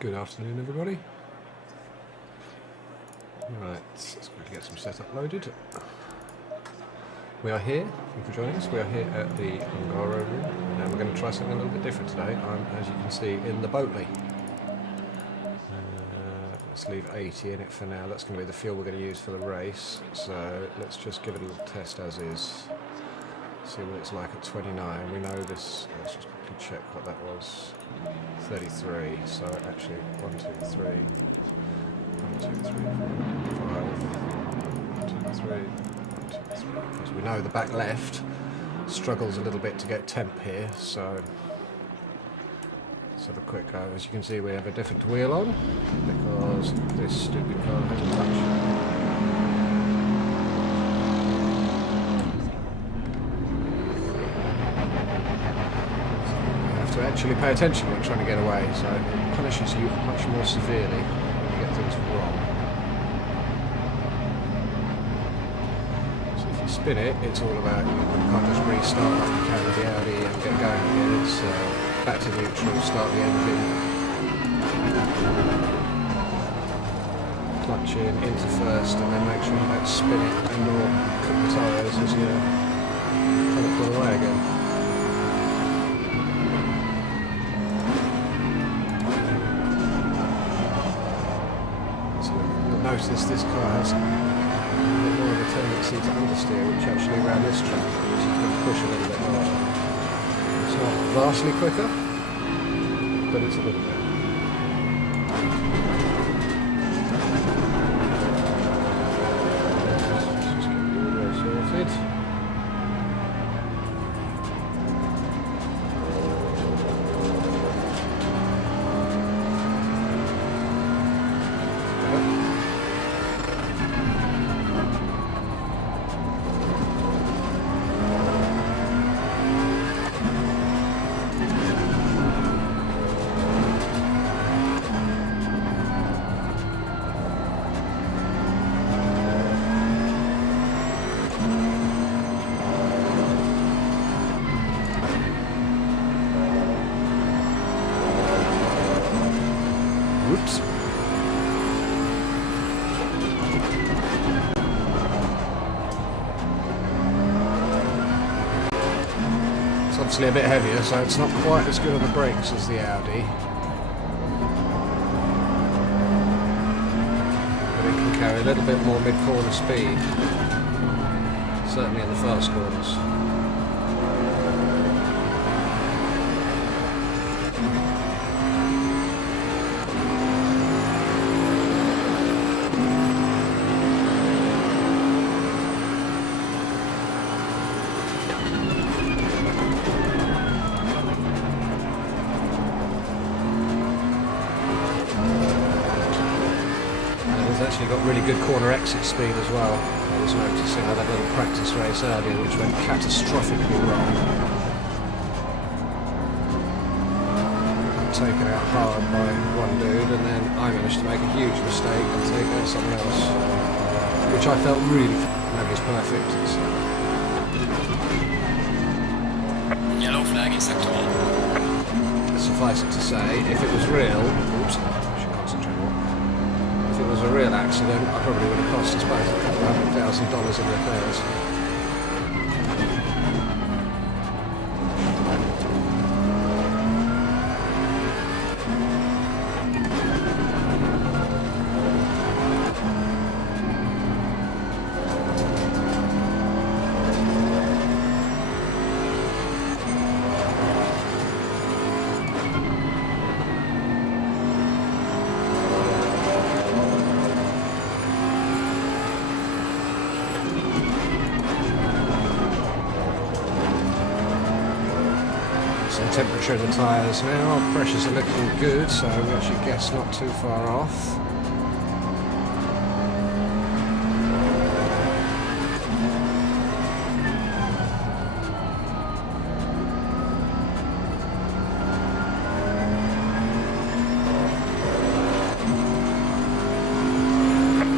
Good afternoon, everybody. Right, let's quickly get some setup loaded. We are here, thank you for joining us. We are here at the Hungaroring, and we're going to try something a little bit different today. I'm, as you can see, in the Bentley. Let's leave 80 in it for now. That's going to be the fuel we're going to use for the race. So let's just give it a little test as is. See what it's like at 29. We know this. Let's just quickly check what that was. 33. So actually, 1, 2, 3. 1, 2, 3, 4, 5. 1, 2, 3. 1, 2, 3. As we know, the back left struggles a little bit to get temp here. So let's have a quick go. As you can see, we have a different wheel on because this stupid car has a touch. Actually pay attention when trying to get away, so it punishes you much more severely when you get things wrong. So if you spin it, it's all about you can't just restart like you can with the Audi and get going again. It's back to neutral, start the engine, clutch in, into first, and then make sure you don't spin it and or cook the tyres as you're trying to pull away again. Notice this car has a bit more of a tendency to understeer, which actually around this track means you can push a little bit harder. It's not vastly quicker, but it's a little bit. Let's just get the audio sorted. Oops. It's obviously a bit heavier, so it's not quite as good on the brakes as the Audi. But it can carry a little bit more mid-corner speed, certainly in the fast corners. Actually got really good corner exit speed as well. I was noticing that little practice race earlier which went catastrophically wrong. Taken out hard by one dude, and then I managed to make a huge mistake and take out someone else, which I felt really was perfect. So. Yellow flag in sector 1. Suffice it to say, if it was real, oops, I should concentrate more. If it was a real accident, I probably would have cost us both a couple of $100,000 in repairs. Temperature of the tyres now, pressure's are looking good, so we should guess not too far off.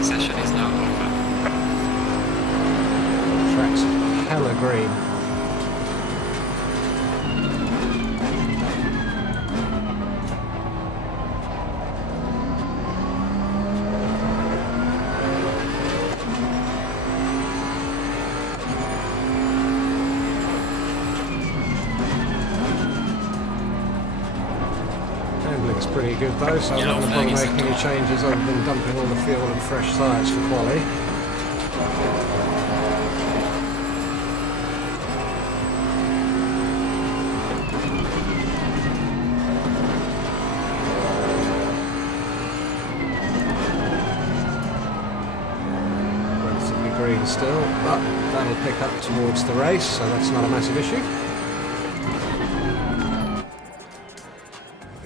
Session is now over. Track's hella green. is pretty good though, so I'm not going to bother making any changes other than dumping all the fuel and fresh tyres for quali. Relatively green still, but that'll pick up towards the race, so that's not a massive issue.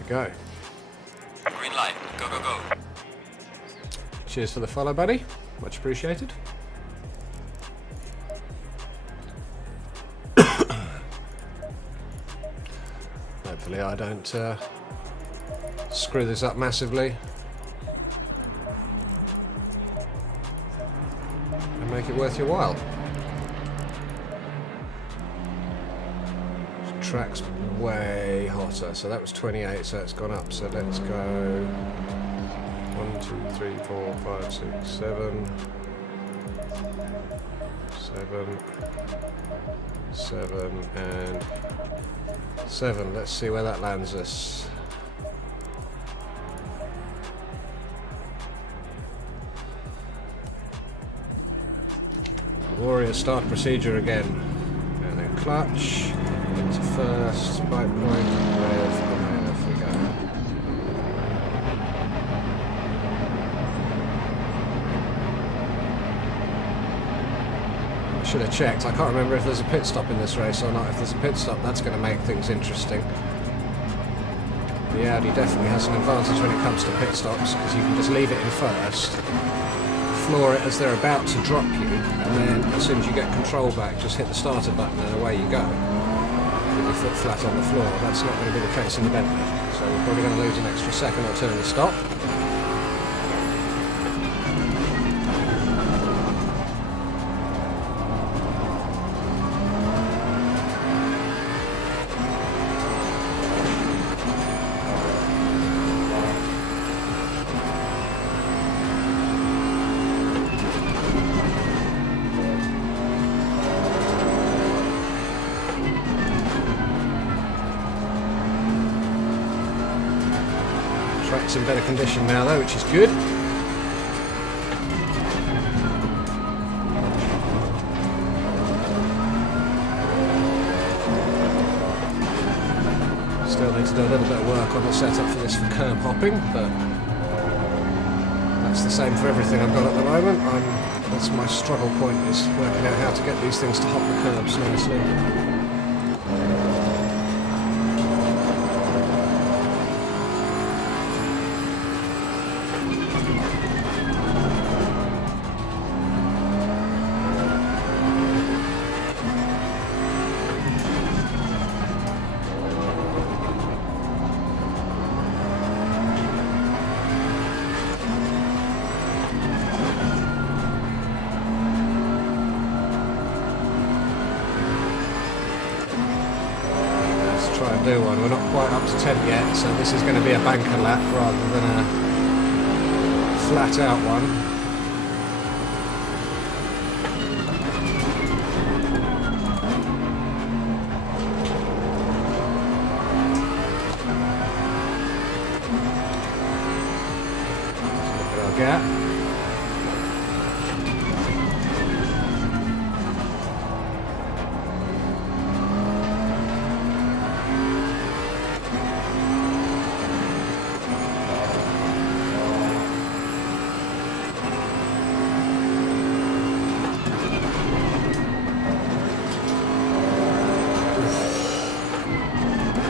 Go. Green light. Go, go, go. Cheers for the follow, buddy. Much appreciated. Hopefully I don't screw this up massively and make it worth your while. Track's way hotter, so that was 28, so it's gone up, so let's go 1, 2, 3, 4, 5, 6, 7, 7 and 7. Let's see where that lands us. Glorious start procedure again, and then clutch into first, bike point, rev, and off we go. I should have checked. I can't remember if there's a pit stop in this race or not. If there's a pit stop, that's going to make things interesting. The Audi definitely has an advantage when it comes to pit stops, because you can just leave it in first, floor it as they're about to drop you, and then as soon as you get control back, just hit the starter button and away you go. With your foot flat on the floor. That's not going to be the case in the Bentley, so we're probably going to lose an extra second or two in the stop. Track's in better condition now though, which is good. Still need to do a little bit of work on the setup for this for curb hopping, but that's the same for everything I've got at the moment. That's my struggle point, is working out how to get these things to hop the curbs nicely. Do one. We're not quite up to 10 yet, so this is going to be a banker lap rather than a flat out one. Let's look at our gap.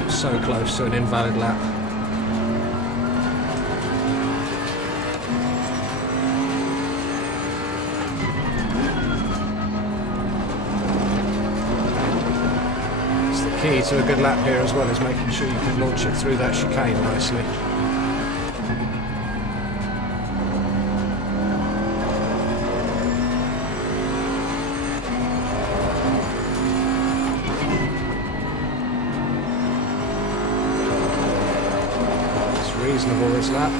So close to an invalid lap. It's the key to a good lap here as well, is making sure you can launch it through that chicane nicely. Reasonable this lap.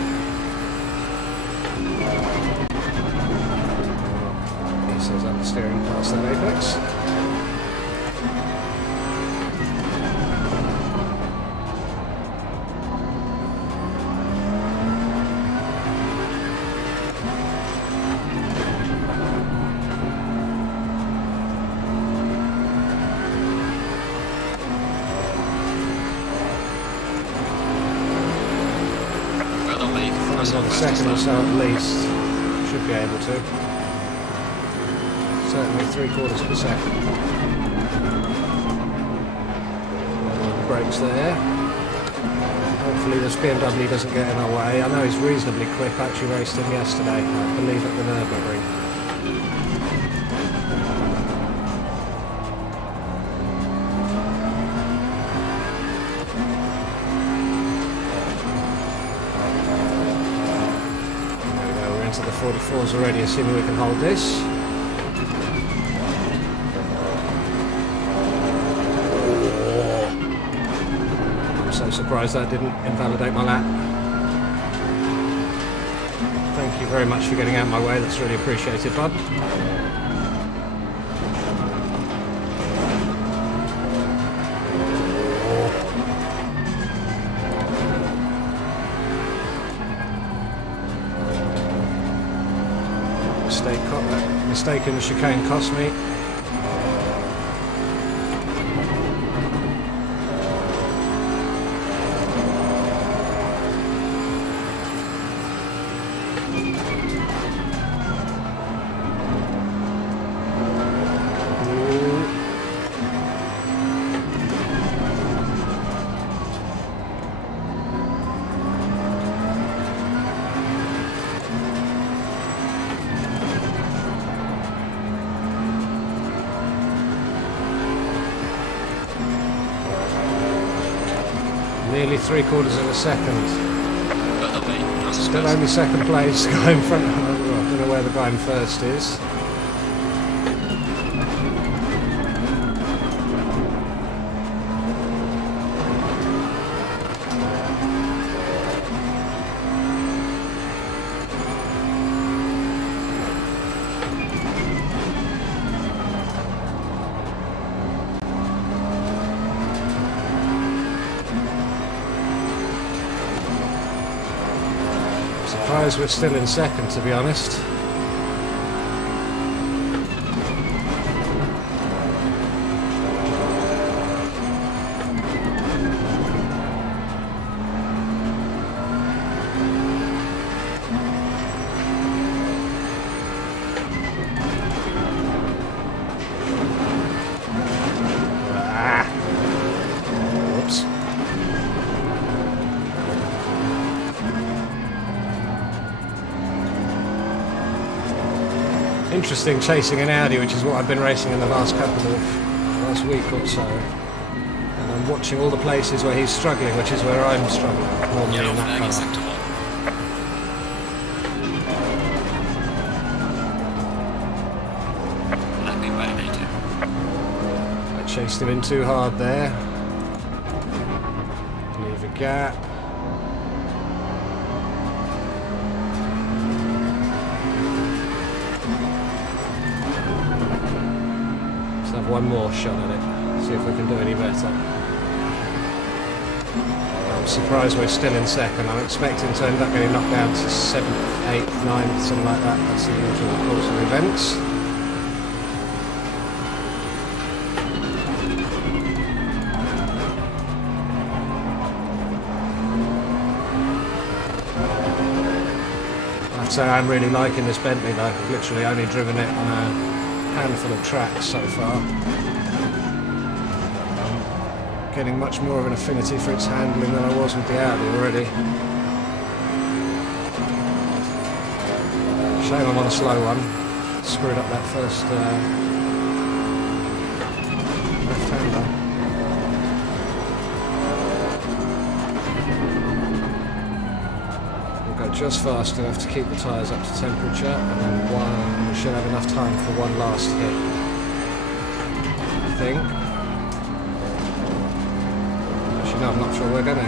He says understeering past that apex. another second or so at least. Should be able to. Certainly 3/4 of a second. The brakes there. Hopefully this BMW doesn't get in our way. I know he's reasonably quick. I actually raced him yesterday, I believe at the Nürburgring. There we go, we're into the 44s already, assuming we can hold this. Surprised that didn't invalidate my lap. Thank you very much for getting out of my way, that's really appreciated, bud. Mistake in the chicane cost me. Nearly 3/4 of a second. Still only second place. Guy in front. I don't know where the guy in first is. Surprised we're still in second, to be honest. Interesting chasing an Audi, which is what I've been racing in the last week or so. And I'm watching all the places where he's struggling, which is where I'm struggling normally in that car. I chased him in too hard there. Leave a gap. One more shot at it, see if we can do any better. I'm surprised we're still in second. I'm expecting to end up getting knocked down to 7th, 8th, 9th, something like that. That's the usual course of events. I have to say I'm really liking this Bentley though. I've literally only driven it on a handful of tracks so far. Getting much more of an affinity for its handling than I was with the Audi already. Shame I'm on a slow one. Screwed up that first left-hander. Just fast enough to keep the tyres up to temperature, and then we should have enough time for one last hit, I think. Actually no, I'm not sure we're going to. I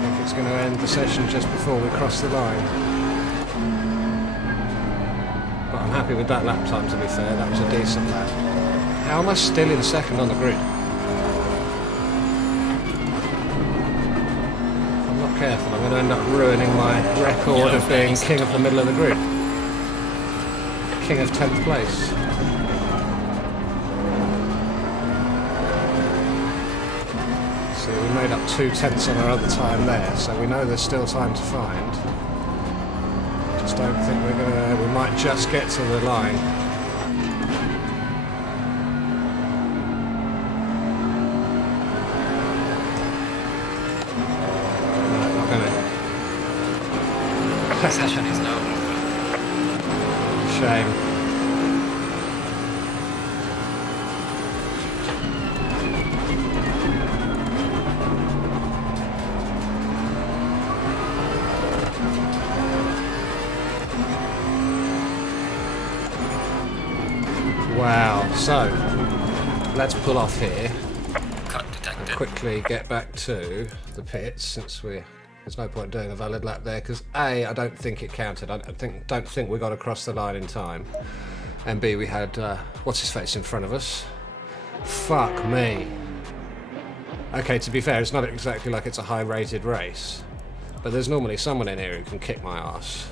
think it's going to end the session just before we cross the line. But I'm happy with that lap time, to be fair. That was a decent lap. How am I still in second on the grid? Careful, I'm going to end up ruining my record of being king of the middle of the grid. King of 10th place. See, we made up 2/10 on our other time there, so we know there's still time to find. just don't think we're gonna. We might just get to the line. No, not gonna. The session is now over. Shame. Wow, so let's pull off here Cut and detected. quickly get back to the pits since there's no point doing a valid lap there because A, I don't think it counted. I don't think we got across the line in time, and B, we had what's his face in front of us. Fuck me. Okay, to be fair, it's not exactly like it's a high-rated race, but there's normally someone in here who can kick my ass.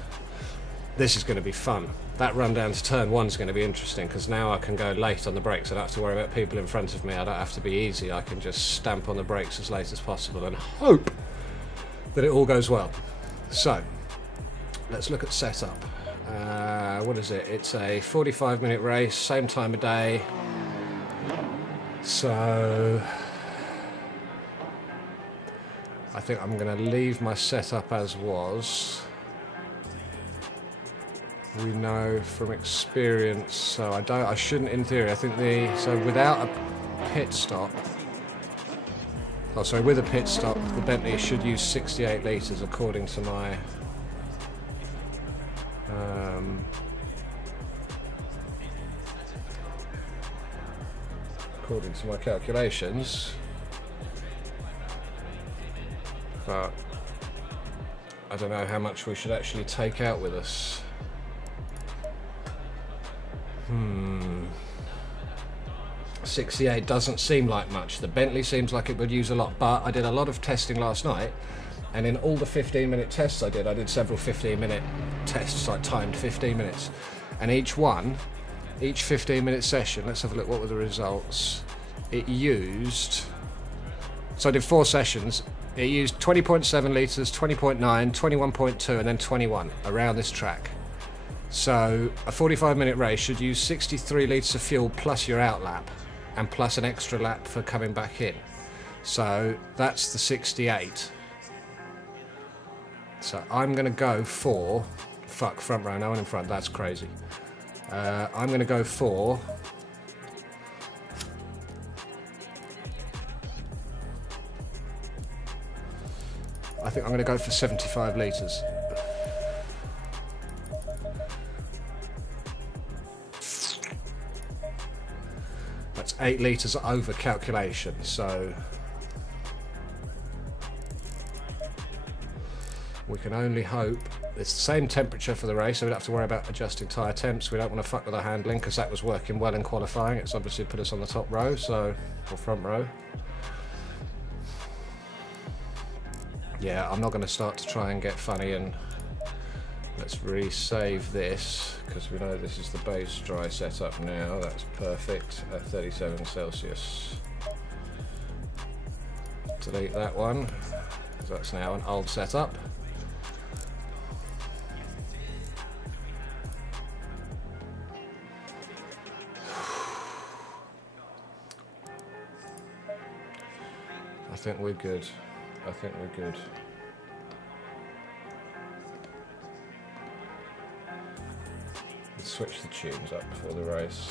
This is going to be fun. That run down to turn 1's going to be interesting because now I can go late on the brakes. I don't have to worry about people in front of me. I don't have to be easy. I can just stamp on the brakes as late as possible and hope that it all goes well. So, let's look at setup. What is it? It's a 45-minute race, same time of day. So, I think I'm going to leave my setup as was. We know from experience, so I shouldn't in theory. I think so without a pit stop, with a pit stop, the Bentley should use 68 litres according to my calculations. But I don't know how much we should actually take out with us. 68 doesn't seem like much. The Bentley seems like it would use a lot, but I did a lot of testing last night, and in all the 15-minute tests I did several 15-minute tests, like timed 15 minutes, and each 15-minute session, let's have a look, what were the results? It used, so I did 4 sessions, it used 20.7 litres, 20.9, 21.2, and then 21 around this track. So a 45-minute race should use 63 litres of fuel plus your out lap and plus an extra lap for coming back in. So that's the 68. So I'm going to go for... Fuck, front row, no one in front, that's crazy. I'm going to go for... I think I'm going to go for 75 litres. That's 8 litres over calculation, so we can only hope it's the same temperature for the race, so we don't have to worry about adjusting tyre temps. We don't want to fuck with our handling because that was working well in qualifying. It's obviously put us on the top row, or front row. Yeah, I'm not going to start to try and get funny, and let's resave this because we know this is the base dry setup now. That's perfect at 37 Celsius. Delete that one because that's now an old setup. I think we're good. I think we're good. Let's switch the tunes up before the race.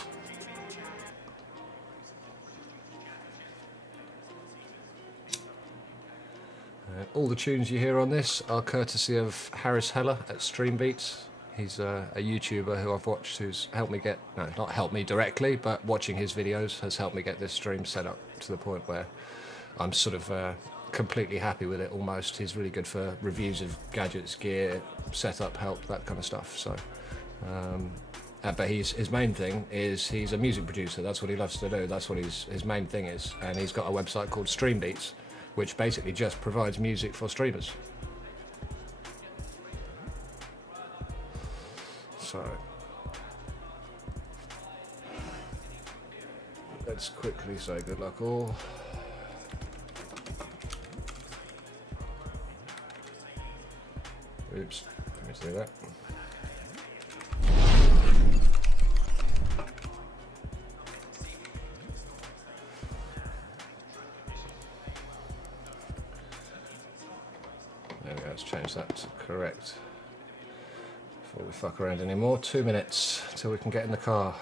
All the tunes you hear on this are courtesy of Harris Heller at Streambeats. He's a YouTuber who I've watched who's helped me get, no, not helped me directly, but watching his videos has helped me get this stream set up to the point where I'm sort of completely happy with it almost. He's really good for reviews of gadgets, gear, setup, help, that kind of stuff. So, but his main thing is he's a music producer. That's what he loves to do. That's what his main thing is. And he's got a website called Streambeats, which basically just provides music for streamers. So, let's quickly say good luck all. Oops, let me see that. let's change that to correct before we fuck around anymore. 2 minutes till we can get in the car.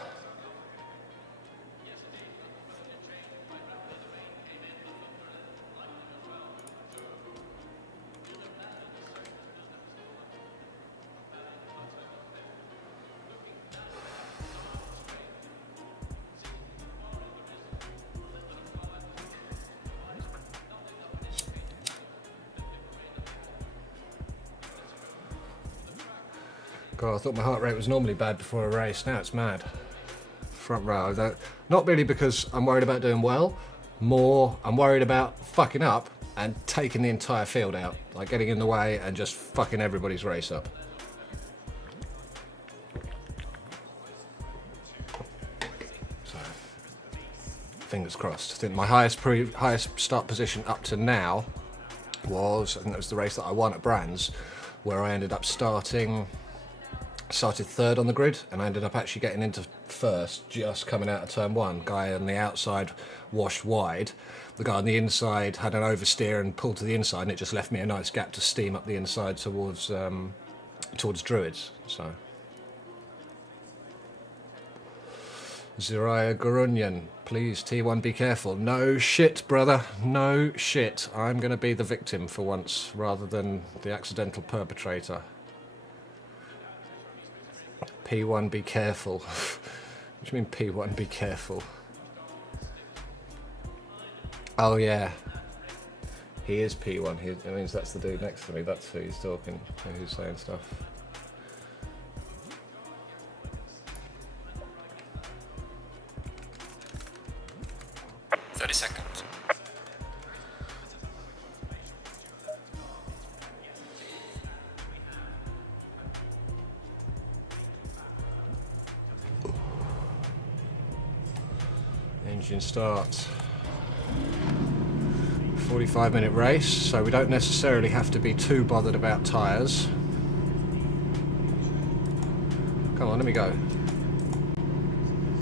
God, I thought my heart rate was normally bad before a race, now it's mad. Front row, not really because I'm worried about doing well, more I'm worried about fucking up and taking the entire field out, like getting in the way and just fucking everybody's race up. So, fingers crossed. I think my highest start position up to now was, I think that was the race that I won at Brands, where I ended up started third on the grid, and I ended up actually getting into first just coming out of turn one. Guy on the outside washed wide, the guy on the inside had an oversteer and pulled to the inside, and it just left me a nice gap to steam up the inside towards Druids. So Zariah Garunyan, please T1 be careful. No shit, brother, no shit. I'm gonna be the victim for once rather than the accidental perpetrator. P1 be careful. What do you mean P1 be careful? Oh yeah, he is P1. That means that's the dude next to me. That's who he's talking, who's saying stuff. Engine starts. 45-minute race, so we don't necessarily have to be too bothered about tyres. Come on, let me go.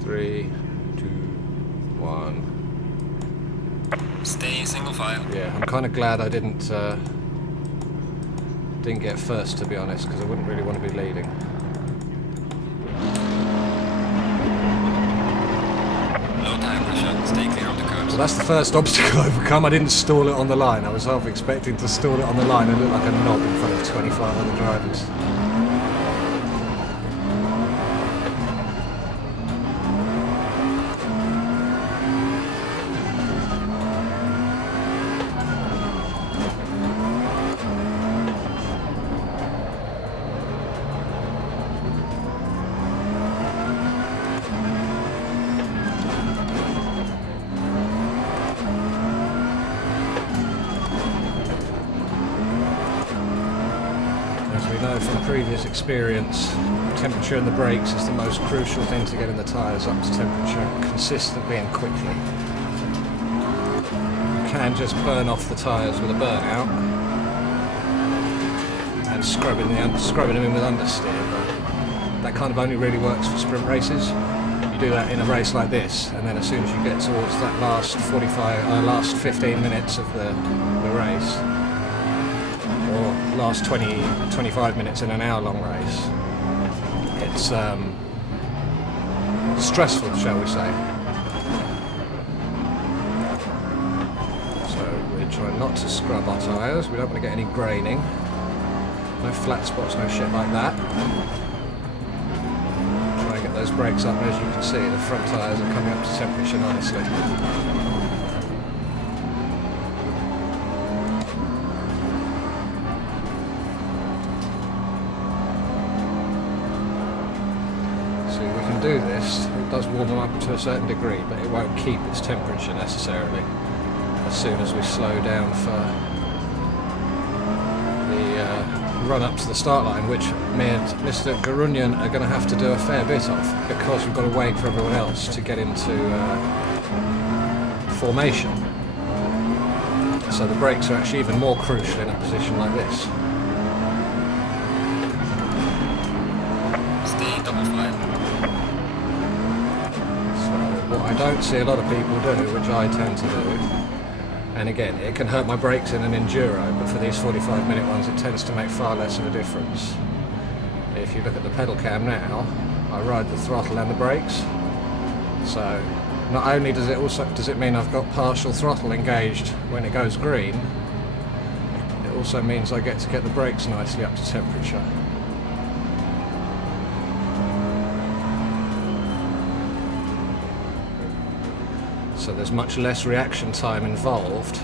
3, 2, 1. Stay single file. Yeah, I'm kind of glad I didn't get first, to be honest, because I wouldn't really want to be leading. Stay clear of the curbs. Well, that's the first obstacle overcome. I didn't stall it on the line. I was half expecting to stall it on the line and look like a knob in front of 25 other drivers. From previous experience, temperature in the brakes is the most crucial thing to getting the tyres up to temperature consistently and quickly. You can just burn off the tyres with a burnout and scrubbing them in with understeer, but that kind of only really works for sprint races. You do that in a race like this, and then as soon as you get towards that last 15 minutes of the race, or last 25 minutes in an hour-long race, it's stressful, shall we say. So we're trying not to scrub our tyres. We don't want to get any graining. No flat spots, no shit like that. Try and get those brakes up, and as you can see, the front tyres are coming up to temperature nicely. Do this, it does warm them up to a certain degree, but it won't keep its temperature necessarily as soon as we slow down for the run up to the start line, which me and Mr. Garunyan are going to have to do a fair bit of, because we've got to wait for everyone else to get into formation. So the brakes are actually even more crucial in a position like this. Stay double file. What I don't see a lot of people do, which I tend to do, And again, it can hurt my brakes in an enduro, but for these 45-minute ones it tends to make far less of a difference. If you look at the pedal cam now, I ride the throttle and the brakes. So not only does it mean I've got partial throttle engaged when it goes green, it also means I get to get the brakes nicely up to temperature. So there's much less reaction time involved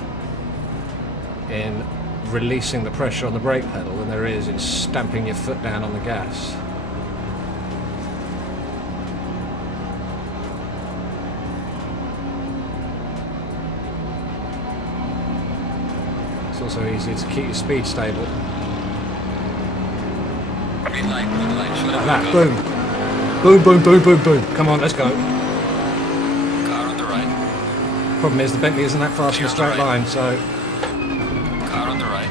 in releasing the pressure on the brake pedal than there is in stamping your foot down on the gas. It's also easier to keep your speed stable. Green light, should Like that, boom. Boom, boom, boom, boom, boom. Come on, let's go. Car on the right. Problem is the Bentley isn't that fast in a straight line, so Car on the right.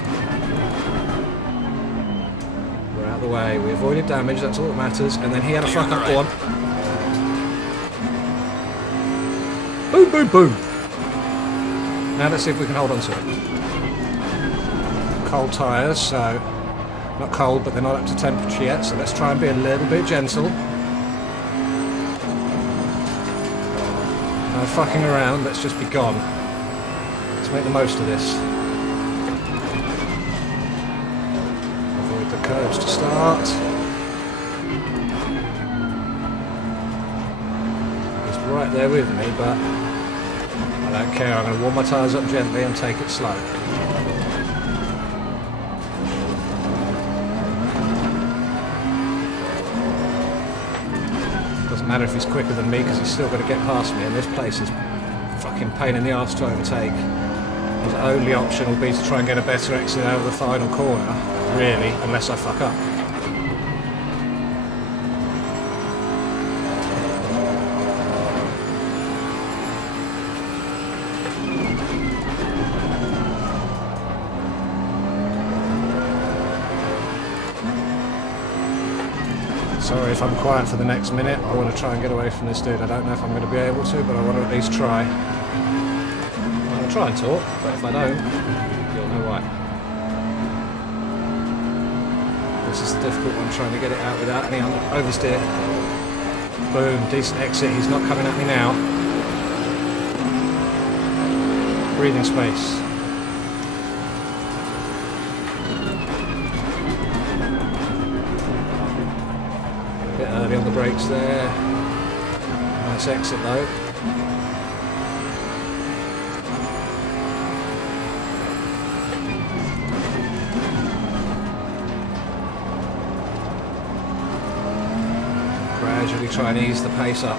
we're out of the way. We avoided damage, that's all that matters. And then he had a fuck up one. Boom, boom, boom. Now let's see if we can hold on to it. Cold tyres, so not cold, but they're not up to temperature yet, so let's try and be a little bit gentle. No fucking around, let's just be gone. Let's make the most of this. Avoid the curves to start. He's right there with me, but I don't care. I'm going to warm my tyres up gently and take it slow. Doesn't matter if he's quicker than me because he's still going to get past me, and this place is fucking pain in the arse to overtake. His only option will be to try and get a better exit out of the final corner, really, unless I fuck up. Sorry if I'm quiet for the next minute. I want to try and get away from this dude. I don't know if I'm going to be able to, but I want to at least try. I'll try and talk, but if I don't, you'll know why. This is the difficult one, trying to get it out without any oversteer. Boom, decent exit. He's not coming at me now. Breathing space. On the brakes there. Nice exit though. Gradually try and ease the pace up.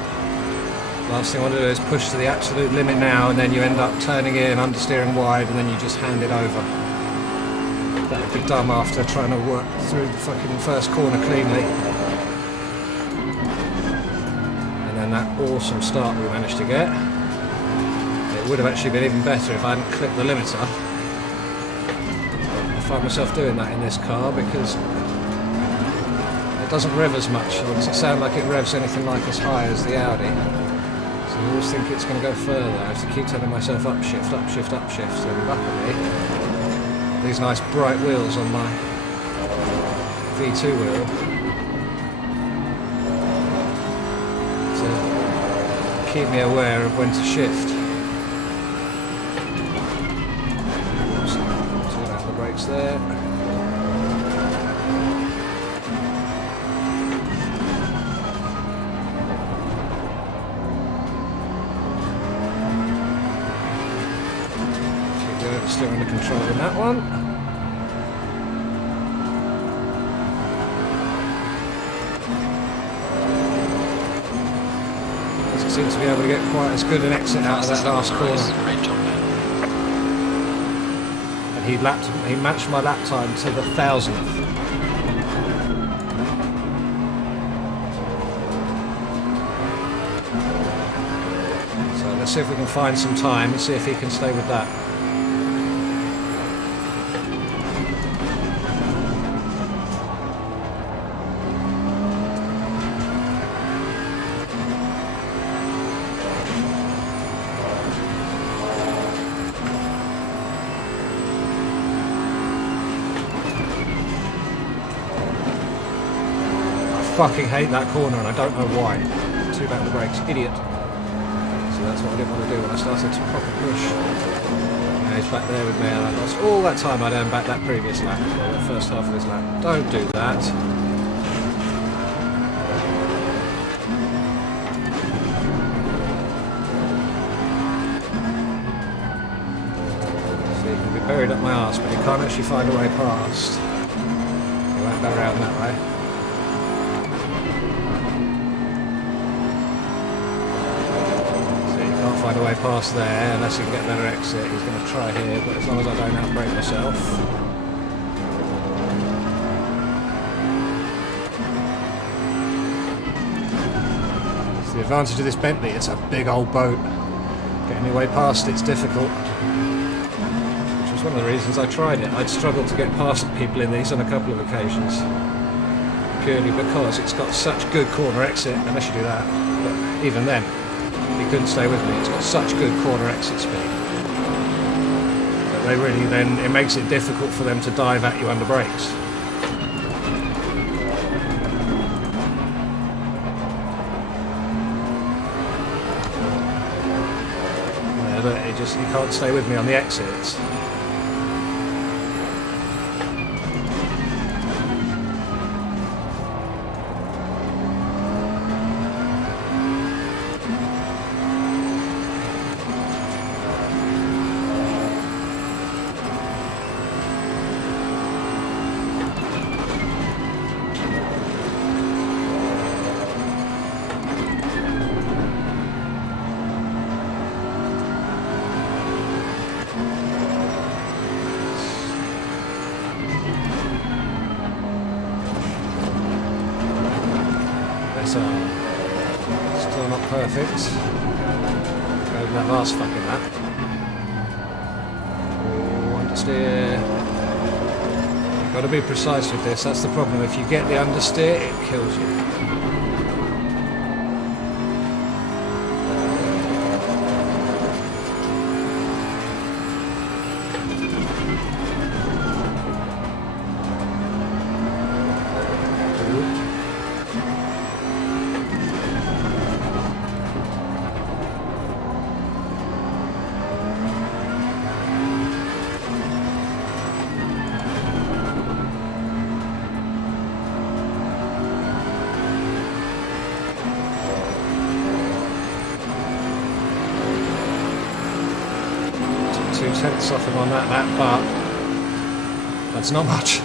Last thing I want to do is push to the absolute limit now, and then you end up turning in, understeering wide, and then you just hand it over. That would be dumb after trying to work through the fucking first corner cleanly. That awesome start we managed to get. It would have actually been even better if I hadn't clipped the limiter. I find myself doing that in this car because it doesn't rev as much. It doesn't sound like it revs anything like as high as the Audi. So I always think it's going to go further. I have to keep telling myself upshift, upshift, upshift. And luckily, these nice bright wheels on my V2 wheel keep me aware of when to shift. Turn off the brakes there. Keep going, still under control in that one. Seems to be able to get quite as good an exit out of that last corner. And he matched my lap time to the 1,000th. So let's see if we can find some time and see if he can stay with that. fucking hate that corner and I don't know why. Too back the brakes, idiot. So that's what I didn't want to do when I started to proper push. Now he's back there with me and I lost all that time I'd earned back that previous lap, the first half of his lap. Don't do that. So you can be buried up my arse, but you can't actually find a way past. You won't go around that way. Find a way past there unless you can get a better exit. He's going to try here, but as long as I don't outbrake myself. It's the advantage of this Bentley, it's a big old boat. Getting your way past it's difficult. Which was one of the reasons I tried it. I'd struggled to get past people in these on a couple of occasions. Purely because it's got such good corner exit, unless you do that. But even then, he couldn't stay with me. It's got such good corner exit speed that they really then it makes it difficult for them to dive at you under brakes. Yeah, look, he can't stay with me on the exits. Still not perfect. Over that last fucking lap. Oh, understeer. You've got to be precise with this, that's the problem. If you get the understeer, it kills you. Tenths off him on that lap, but that's not much.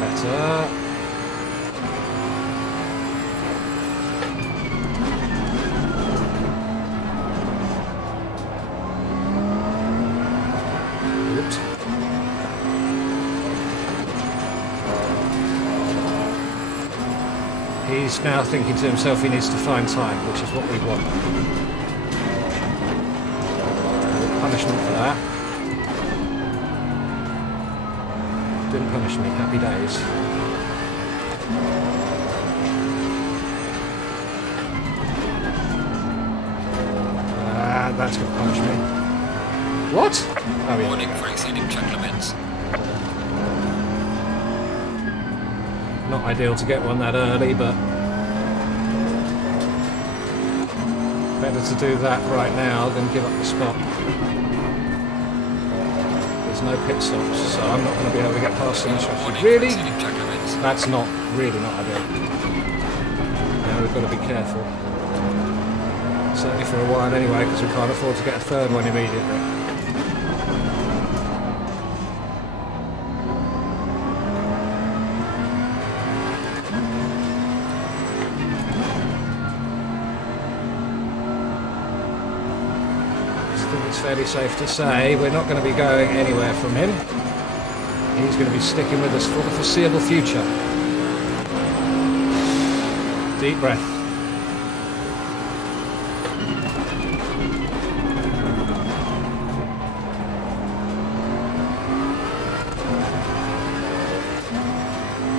Better. Oops. He's now thinking to himself he needs to find time, which is what we want. Punishment for that. Didn't punish me, happy days. That's going to punish me. What? Oh, yeah. Warning for exceeding track limits. Not ideal to get one that early, but better to do that right now than give up the spot. There's no pit stops, so I'm not going to be able to get past him. Really? That's not really not ideal. Now we've got to be careful. Certainly for a while anyway, because we can't afford to get a third one immediately. It's fairly safe to say we're not going to be going anywhere from him. He's going to be sticking with us for the foreseeable future. Deep breath.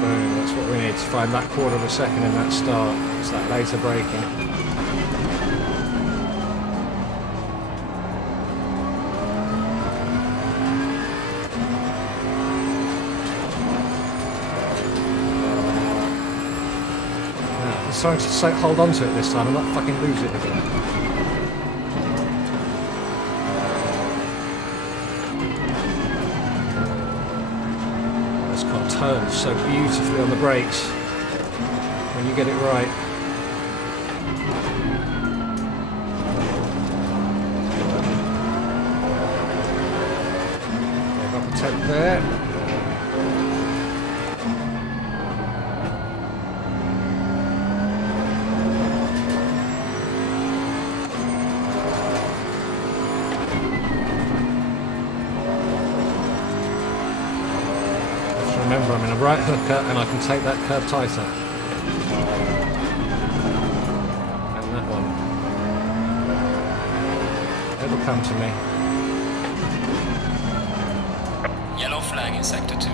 Boom, that's what we need to find that quarter of a second in that start. It's that later braking. He's trying to hold on to it this time and not fucking lose it again. This car turns so beautifully on the brakes when you get it right. Okay, got the tent there. Remember, I'm in a right hooker and I can take that curve tighter. And that one. It'll come to me. Yellow flag in sector 2.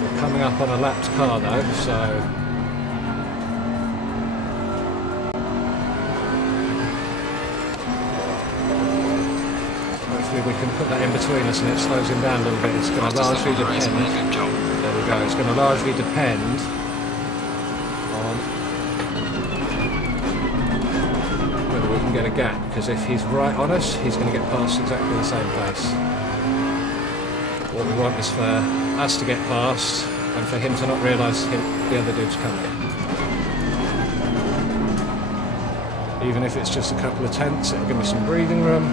We're coming up on a lapped car though, so... we can put that in between us and it slows him down a little bit. It's going to largely depend. There we go. It's going to largely depend on whether we can get a gap. Because if he's right on us, he's going to get past exactly the same pace. What we want is for us to get past and for him to not realise the other dude's coming. Even if it's just a couple of tenths, it'll give me some breathing room.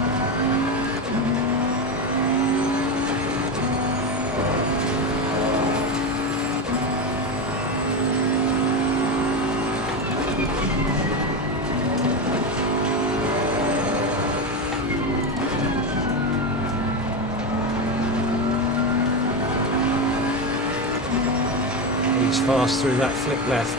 Fast through that flip left.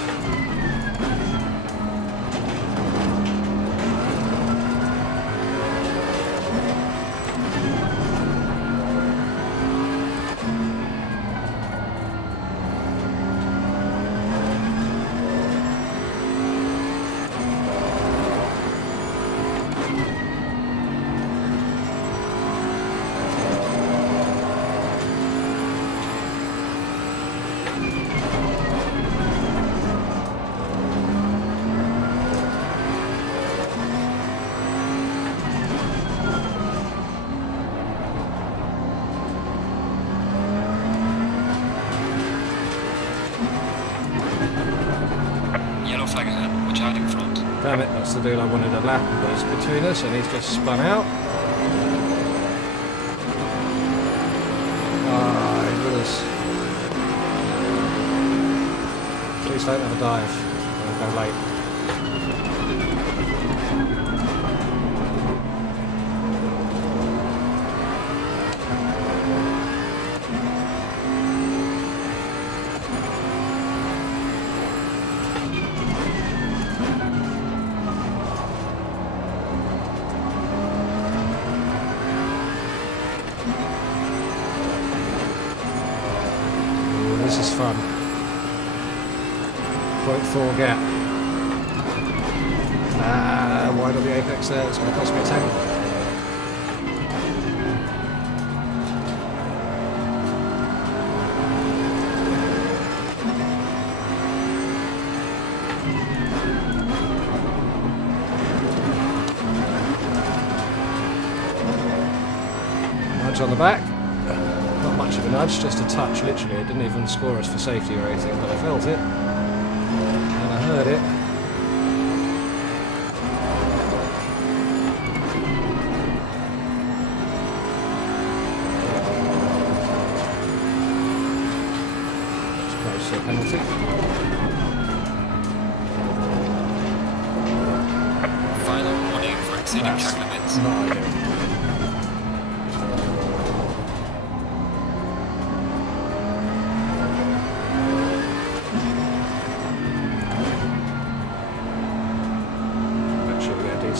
Damn it, that's the dude I wanted a lap of those between us, and he's just spun out. Ah, he was. Please don't have a dive. I'll go late. This is fun. 0.4 gap. Wide on the apex there, it's going to cost me a 10. Nudge on the back. Not much of a nudge, just a touch, literally. It didn't even score us for safety or anything, but I felt it. And I heard it. That's close to a penalty. Final warning for exceeding track limits. Not ideal.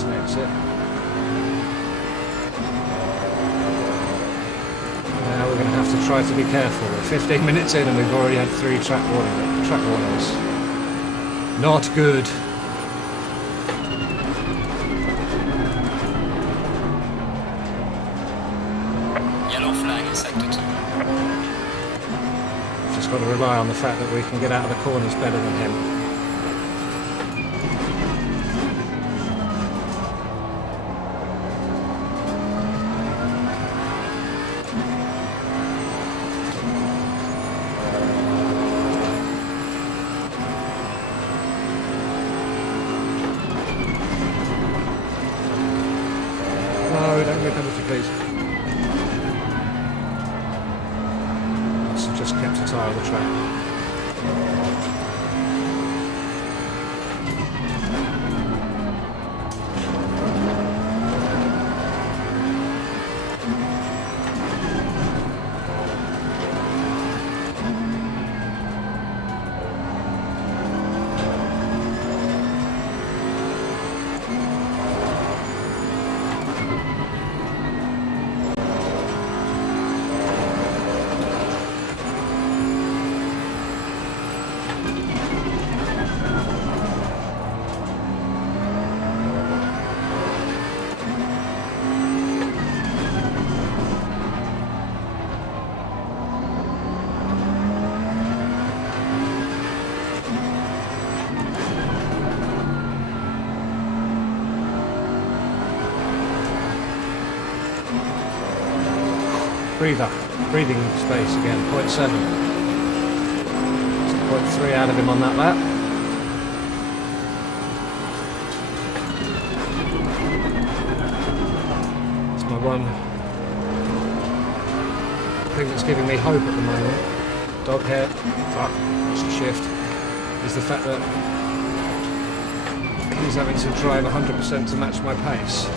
Exit. Now we're going to have to try to be careful. We're 15 minutes in and we've already had 3 track warnings. Not good. Just got to rely on the fact that we can get out of the corners better than him. No, don't give me a penalty, please. Just kept a tyre on the track. Breathing space again, 0.7. It's 0.3 out of him on that lap. It's my one thing that's giving me hope at the moment. Dog hair, fuck, it's a shift, is the fact that he's having to drive 100% to match my pace.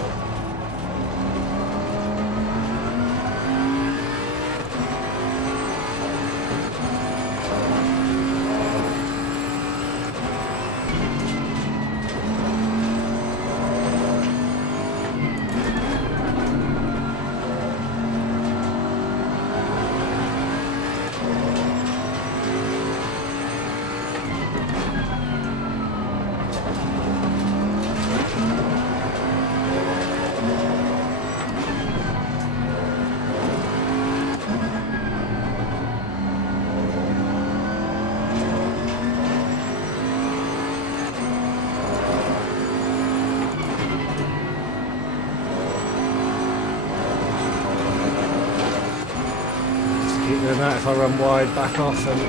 Doing that if I run wide, back off and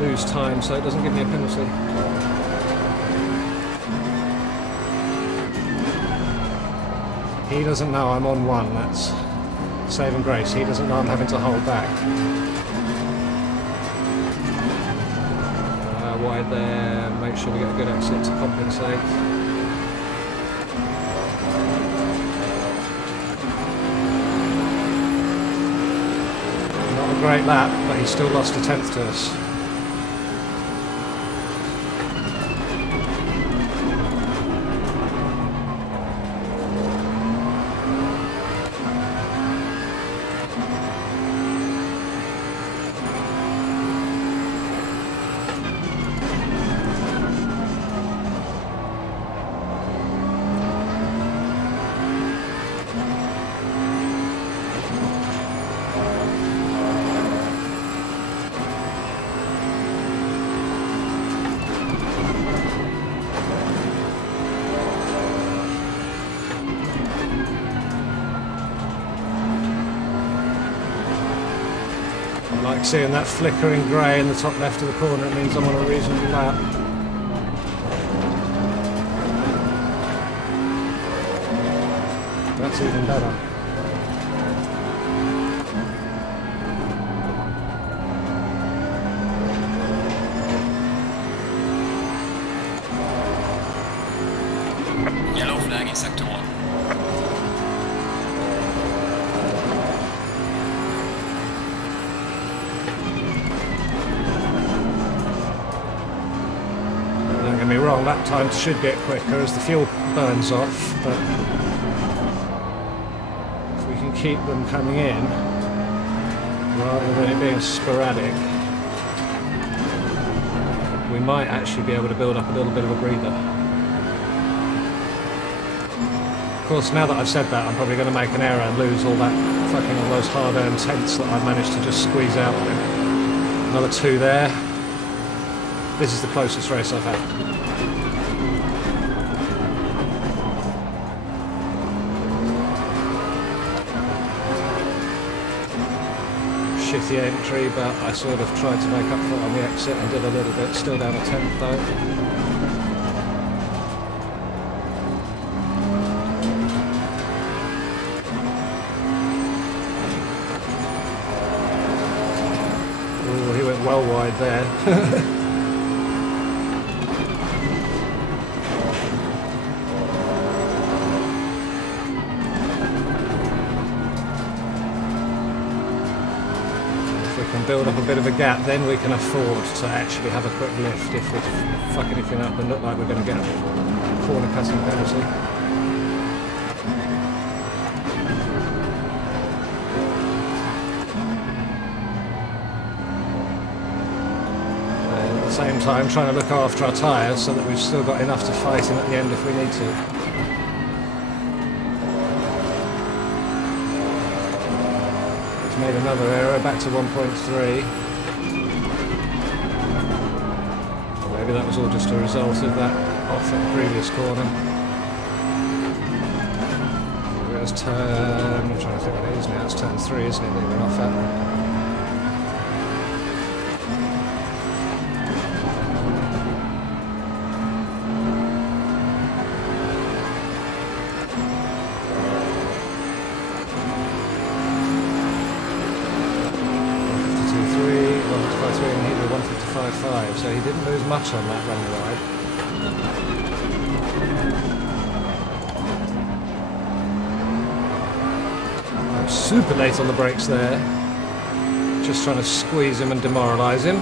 lose time so it doesn't give me a penalty. He doesn't know I'm on one, that's saving grace. He doesn't know I'm having to hold back. Wide there, make sure we get a good exit to compensate. Great lap, but he still lost a tenth to us. Like seeing that flickering grey in the top left of the corner, it means I'm on a reasonable lap. That's even better. Yellow flag in sector 1. Me wrong, lap times should get quicker as the fuel burns off, but if we can keep them coming in rather than it being sporadic, we might actually be able to build up a little bit of a breather. Of course, now that I've said that, I'm probably going to make an error and lose all those hard-earned tenths that I've managed to just squeeze out of him. Another 2 there. This is the closest race I've had. Shitty entry, but I sort of tried to make up for it on the exit and did a little bit. Still down a 10th though. Oh, he went well wide there. Build up a bit of a gap, then we can afford to actually have a quick lift if we fuck anything up and look like we're going to get a corner cutting penalty. And at the same time trying to look after our tyres so that we've still got enough to fight him at the end if we need to. Made another error, back to 1.3. Maybe that was all just a result of that off at the previous corner. There's turn, I'm trying to think what it is now, it's turn 3, isn't it, that he went off at? So he didn't lose much on that long ride. I'm super late on the brakes there. Just trying to squeeze him and demoralise him.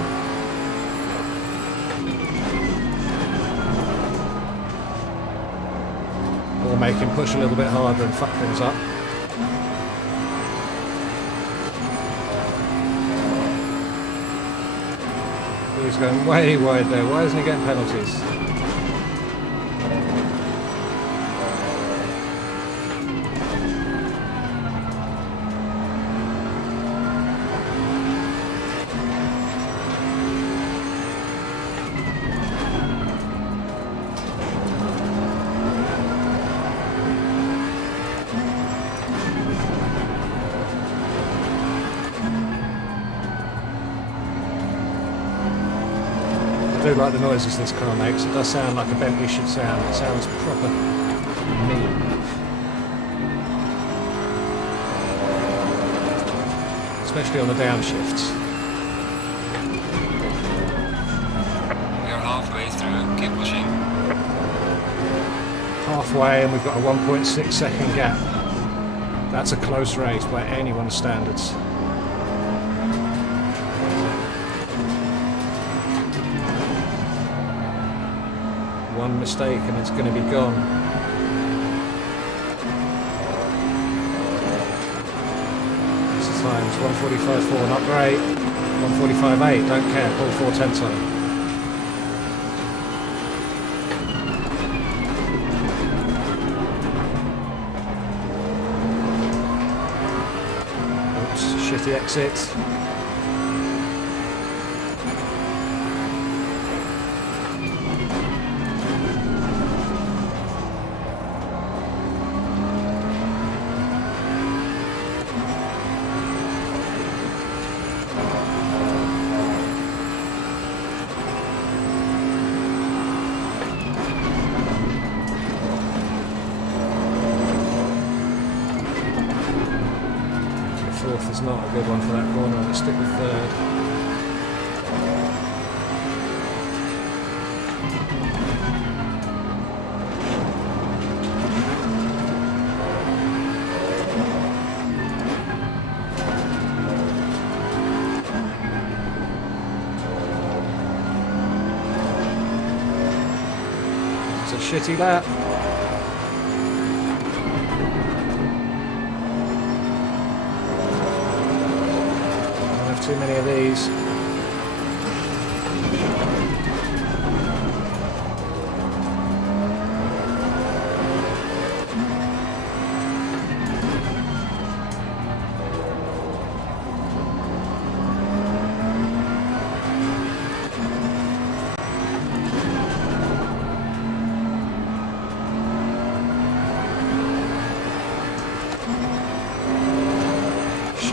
Or make him push a little bit harder and fuck things up. He's going way wide there. Why isn't he getting penalties? I do like the noises this car makes. It does sound like a Bentley should sound. It sounds proper mean. Especially on the downshifts. We are halfway through, keep pushing. Halfway, and we've got a 1.6 second gap. That's a close race by anyone's standards. One mistake and it's going to be gone. This is times 1:45.4, not great. 1:45.8, don't care, pull 4/10 on. Oops, shitty exit. Fourth is not a good one for that corner. Let's stick with third. It's a shitty lap. Too many of these.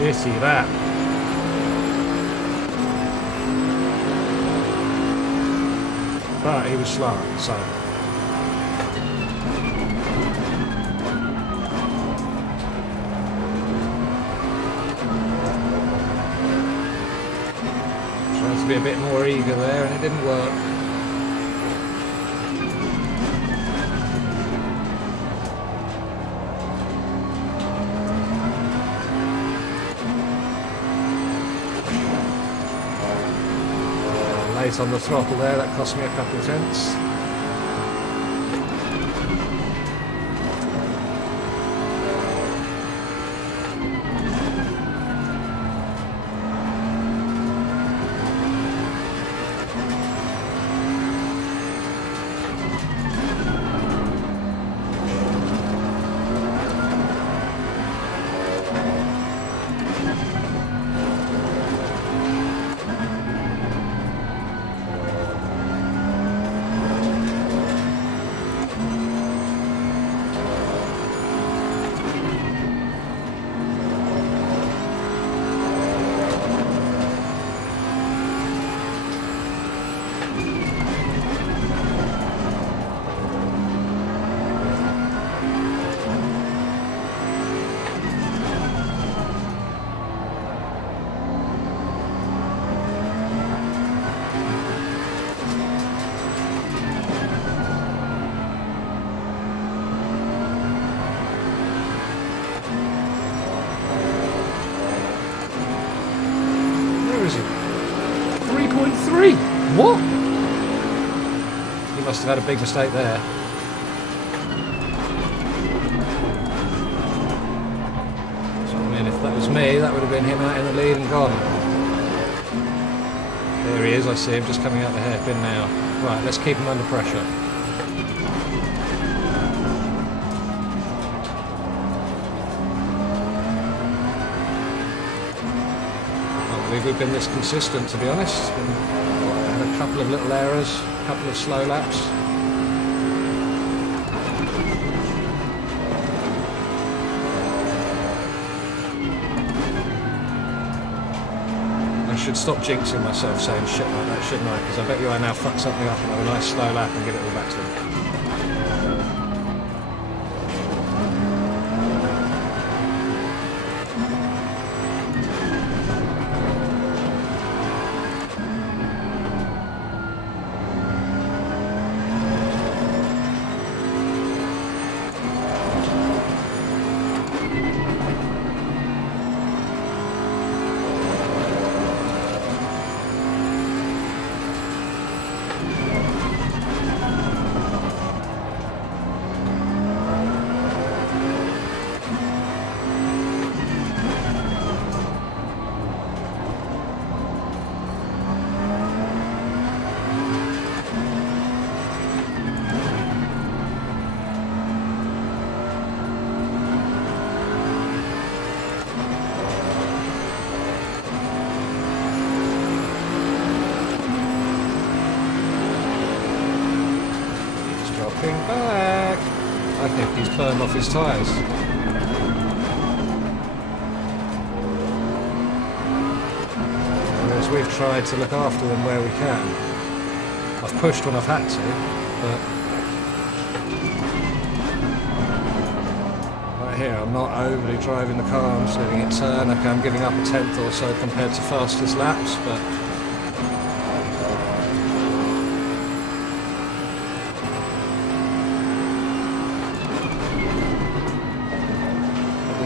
Shitty that. But he was slow, so. Tried to be a bit more eager there and it didn't work. On the throttle there, that cost me a couple of tenths. What? You must have had a big mistake there. So, I mean, if that was me, that would have been him out in the lead and gone. There he is, I see him just coming out the hairpin now. Right, let's keep him under pressure. We've been this consistent, to be honest. Had a couple of little errors, a couple of slow laps. I should stop jinxing myself saying shit like that, shouldn't I? Because I bet you I now fuck something up and have a nice slow lap and get it all back to them. Back. I think he's burned off his tyres. Whereas we've tried to look after them where we can. I've pushed when I've had to, but right here I'm not overly driving the car, I'm just letting it turn. Okay, I'm giving up a tenth or so compared to fastest laps, but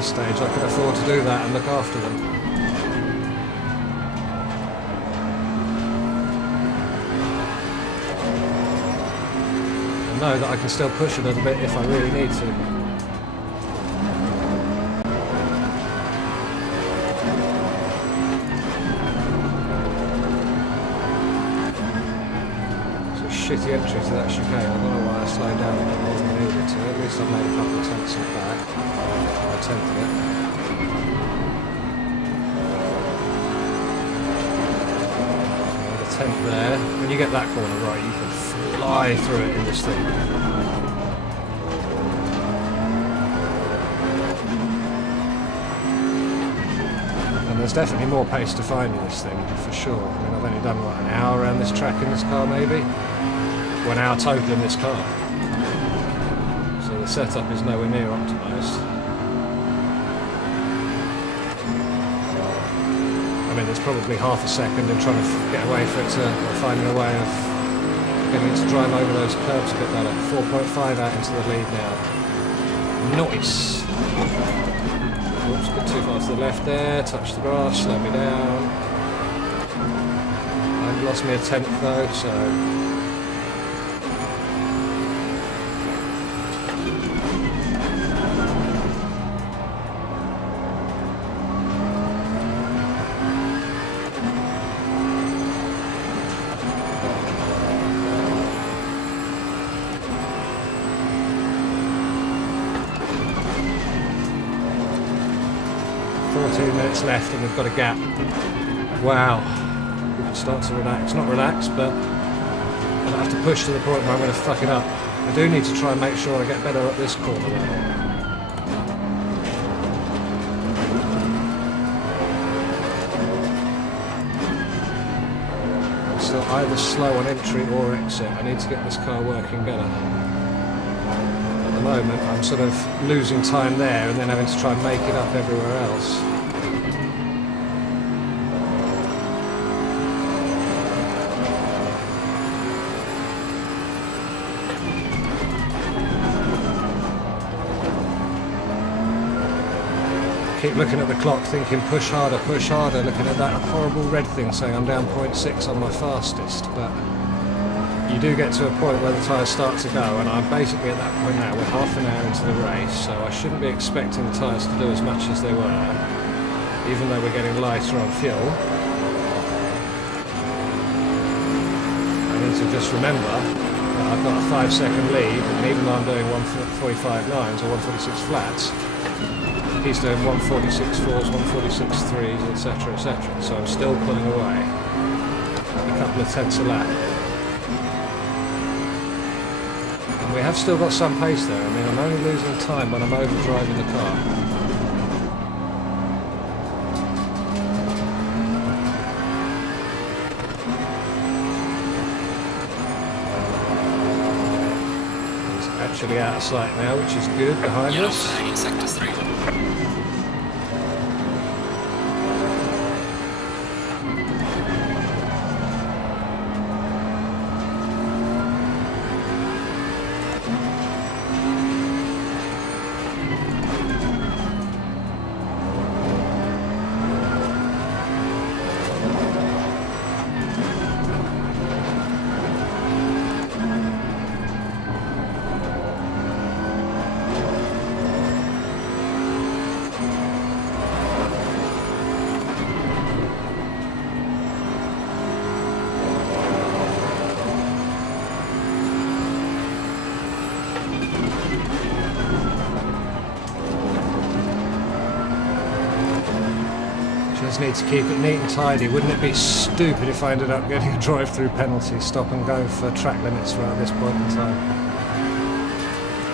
stage I could afford to do that and look after them. And know that I can still push a little bit if I really need to. It's a shitty entry to that chicane. I don't know why I slowed down a bit more than I needed to. At least I've made a couple of tenths of back. Tenth of it. A tenth there. When you get that corner right, you can fly through it in this thing. there's definitely more pace to find in this thing, for sure. I mean, I've only done, what, an hour around this track in this car, maybe? 1 hour total in this car. So the setup is nowhere near optimised. I mean, there's probably half a second in trying to get away for it to, or finding a way of getting it to drive over those curves a bit better. 4.5 out into the lead now. Nice! Oops, got too far to the left there, touched the grass, slowed me down. I've lost me a tenth though, so... left and we've got a gap. Wow, we can start to relax. Not relax, but I don't have to push to the point where I'm going to fuck it up. I do need to try and make sure I get better at this corner though. I'm still either slow on entry or exit. I need to get this car working better. At the moment I'm sort of losing time there and then having to try and make it up everywhere else. Keep looking at the clock thinking push harder, looking at that horrible red thing saying I'm down 0.6 on my fastest, but you do get to a point where the tyres start to go, and I'm basically at that point now. We're half an hour into the race, so I shouldn't be expecting the tyres to do as much as they were, even though we're getting lighter on fuel. I need to just remember that I've got a 5-second lead, and even though I'm doing 145.9s or 146 flats, he's doing 146.4s, 146.3s, etc, etc. So I'm still pulling away a couple of tenths a lap. And we have still got some pace there. I mean, I'm only losing time when I'm overdriving the car. He's actually out of sight now, which is good behind us. In sector 3. Need to keep it neat and tidy. Wouldn't it be stupid if I ended up getting a drive-through penalty, stop and go for track limits around this point in time?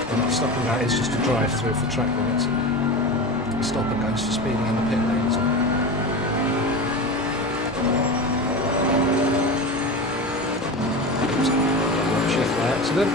Well, not stop and go, it's just a drive-through for track limits. Stop and go's for speeding in the pit lane, isn't it? Shift by accident.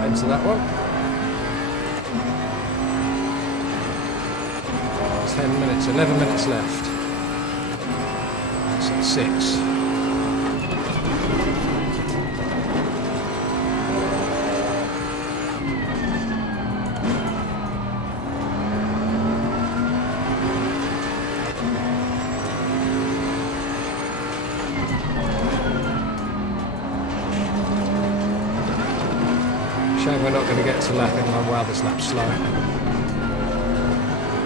Into that one. 10 minutes, 11 minutes left. That's at 6. Shame we're not going to get to lap anyone. Wow, this lap's slow.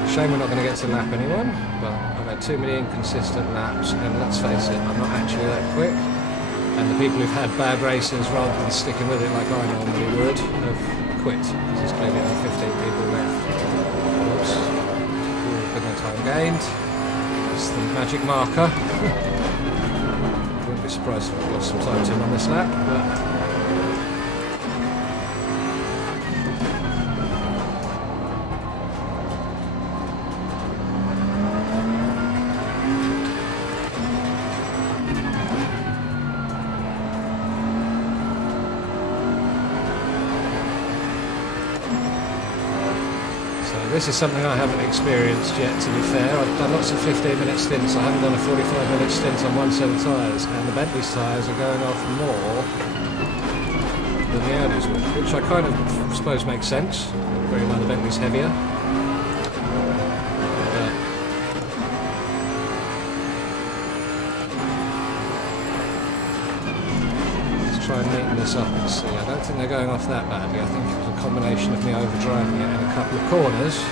Shame we're not going to get to lap anyone, but I've had too many inconsistent laps, and let's face it, I'm not actually that quick. And the people who've had bad races, rather than sticking with it like I normally would, have quit. Because there's clearly only 15 people left. Oops. Good no time gained. It's the magic marker. Wouldn't be surprised if we've lost some time to him on this lap, but... This is something I haven't experienced yet, to be fair. I've done lots of 15-minute stints. I haven't done a 45-minute stint on one set of tyres, and the Bentley's tyres are going off more than the Audi's would, which I kind of suppose makes sense. Bearing in mind the Bentley's heavier. Let's try and neaten this up and see. I don't think they're going off that badly. I think it was a combination of me overdriving it in a couple of corners.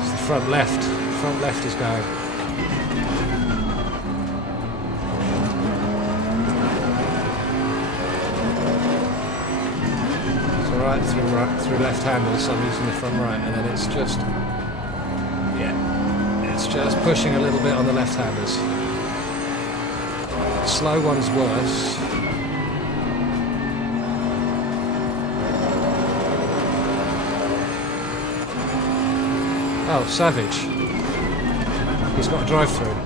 It's the front left. Front left is going. Right through left-handers, so I'm using the front right, and then it's just, yeah, it's just pushing a little bit on the left-handers. Slow one's worse. Oh, Savage. He's got a drive-through.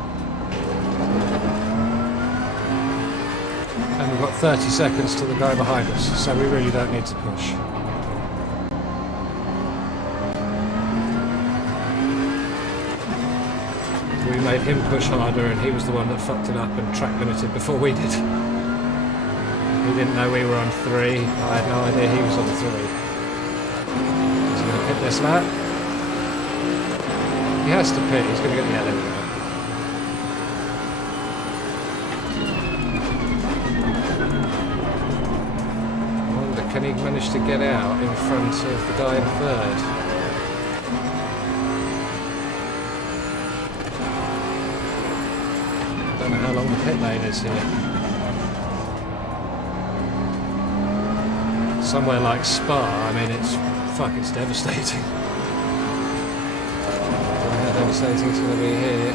And we've got 30 seconds to the guy behind us, so we really don't need to push. We made him push harder, and he was the one that fucked it up and track limited before we did. He didn't know we were on 3. I had no idea he was on 3. He's going to pit this lap. He has to pit, he's going to get the elevator. Can he manage to get out in front of the guy in third? Don't know how long the pit lane is here. Somewhere like Spa, I mean, it's devastating. Don't know how devastating it's going to be here.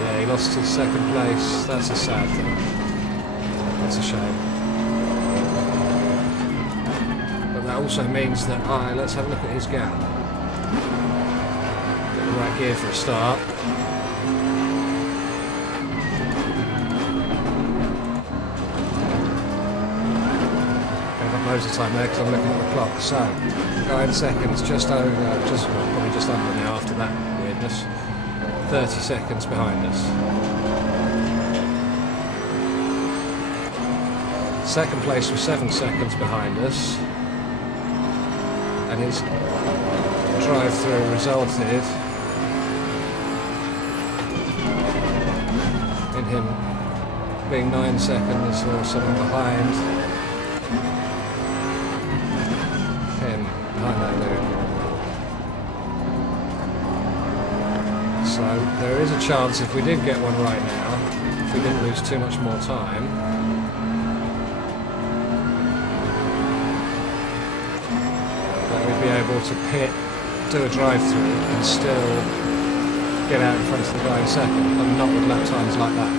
Yeah, he lost his second place. That's a sad thing. That's a shame. That also means that, let's have a look at his gap. Get the right gear for a start. I've got loads of time there because I'm looking at the clock. So, the guy in second is just over, probably just under now after that weirdness. 30 seconds behind us. Second place was 7 seconds behind us. And his drive-through resulted in him being 9 seconds or something behind him, behind that loop. So there is a chance if we did get one right now, if we didn't lose too much more time, be able to pit, do a drive-through and still get out in front of the guy in second, but not with lap times like that.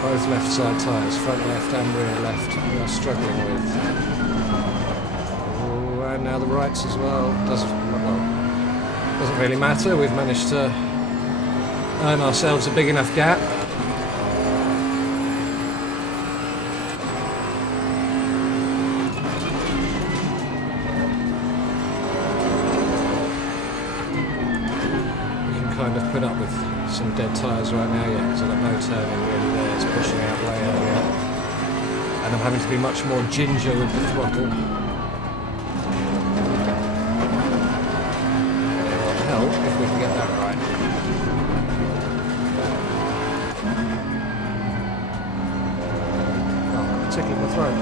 Both left side tyres, front left and rear left, we are struggling with. Oh, and now the rights as well. Doesn't really matter, we've managed to earn ourselves a big enough gap. We can kind of put up with some dead tyres right now yet because I've got no turning really there. It's pushing out way earlier. And I'm having to be much more ginger with the throttle. It will help if we can get that right. Oh, I'm tickling my throat.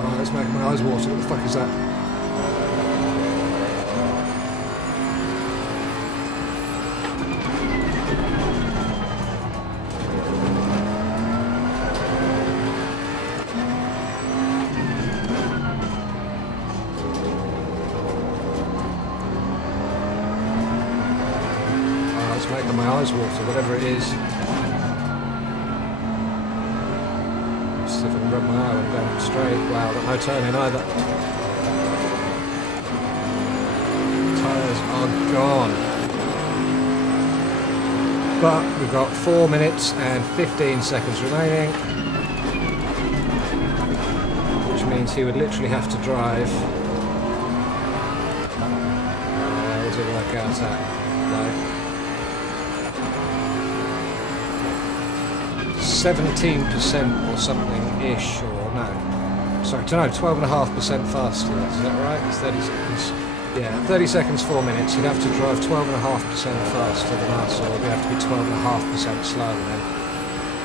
Oh, it's making my eyes water. What the fuck is that? Making my eyes water, whatever it is. See if I can rub my eye when I'm going straight. Wow, I've got no turning either. Tyres are gone. But we've got 4 minutes and 15 seconds remaining. Which means he would literally have to drive. What does it work out at? Like 17% or something-ish, or no. Sorry, I don't know, 12.5% faster. Is that right? It's 30 seconds. Yeah, 30 seconds, 4 minutes. You'd have to drive 12.5% faster than us, or we'd have to be 12.5% slower then.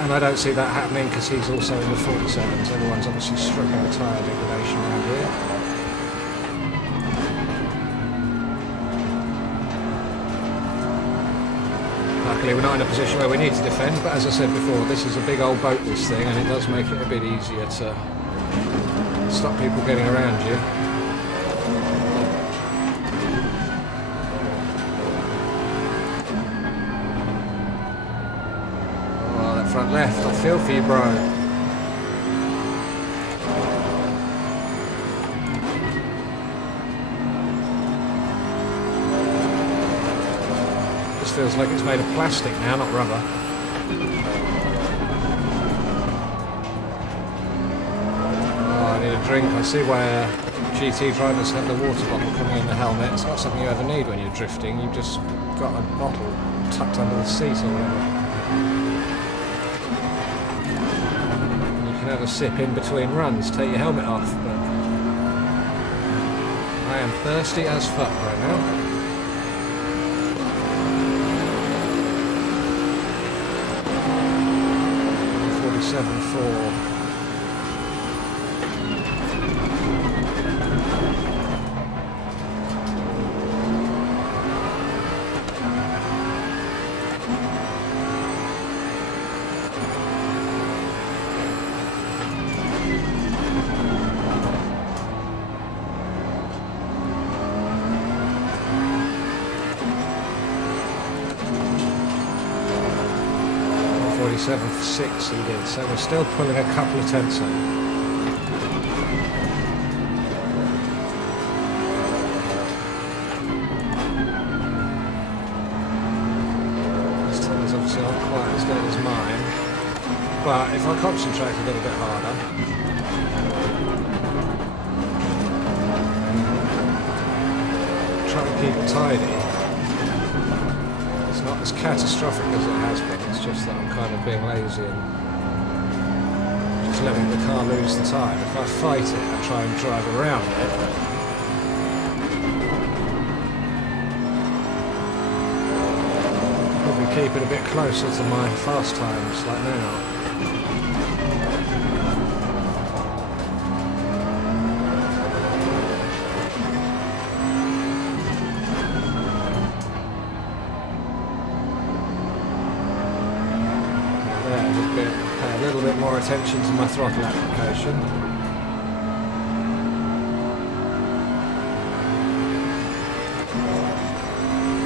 And I don't see that happening because he's also in the 47s. Everyone's obviously stripping the tyre degradation around here. Luckily we're not in a position where we need to defend, but as I said before, this is a big old boat, this thing, and it does make it a bit easier to stop people getting around you. Oh, that front left, I feel for you, bro. Feels like it's made of plastic now, not rubber. Oh, I need a drink. I see where GT drivers have the water bottle coming in the helmet. It's not something you ever need when you're drifting. You've just got a bottle tucked under the seat or whatever. You can have a sip in between runs, take your helmet off, but I am thirsty as fuck right now. 7.4. .47 for 6 he did, so we're still pulling a couple of tenths on. His tyres obviously aren't quite as dead as mine, but if I concentrate a little bit harder, try and keep it tidy, it's not as catastrophic as it has been. It's just that I'm kind of being lazy and just letting the car lose the time. If I fight it and try and drive around it, I'll probably keep it a bit closer to my fast times like now. Pay a little bit more attention to my throttle application.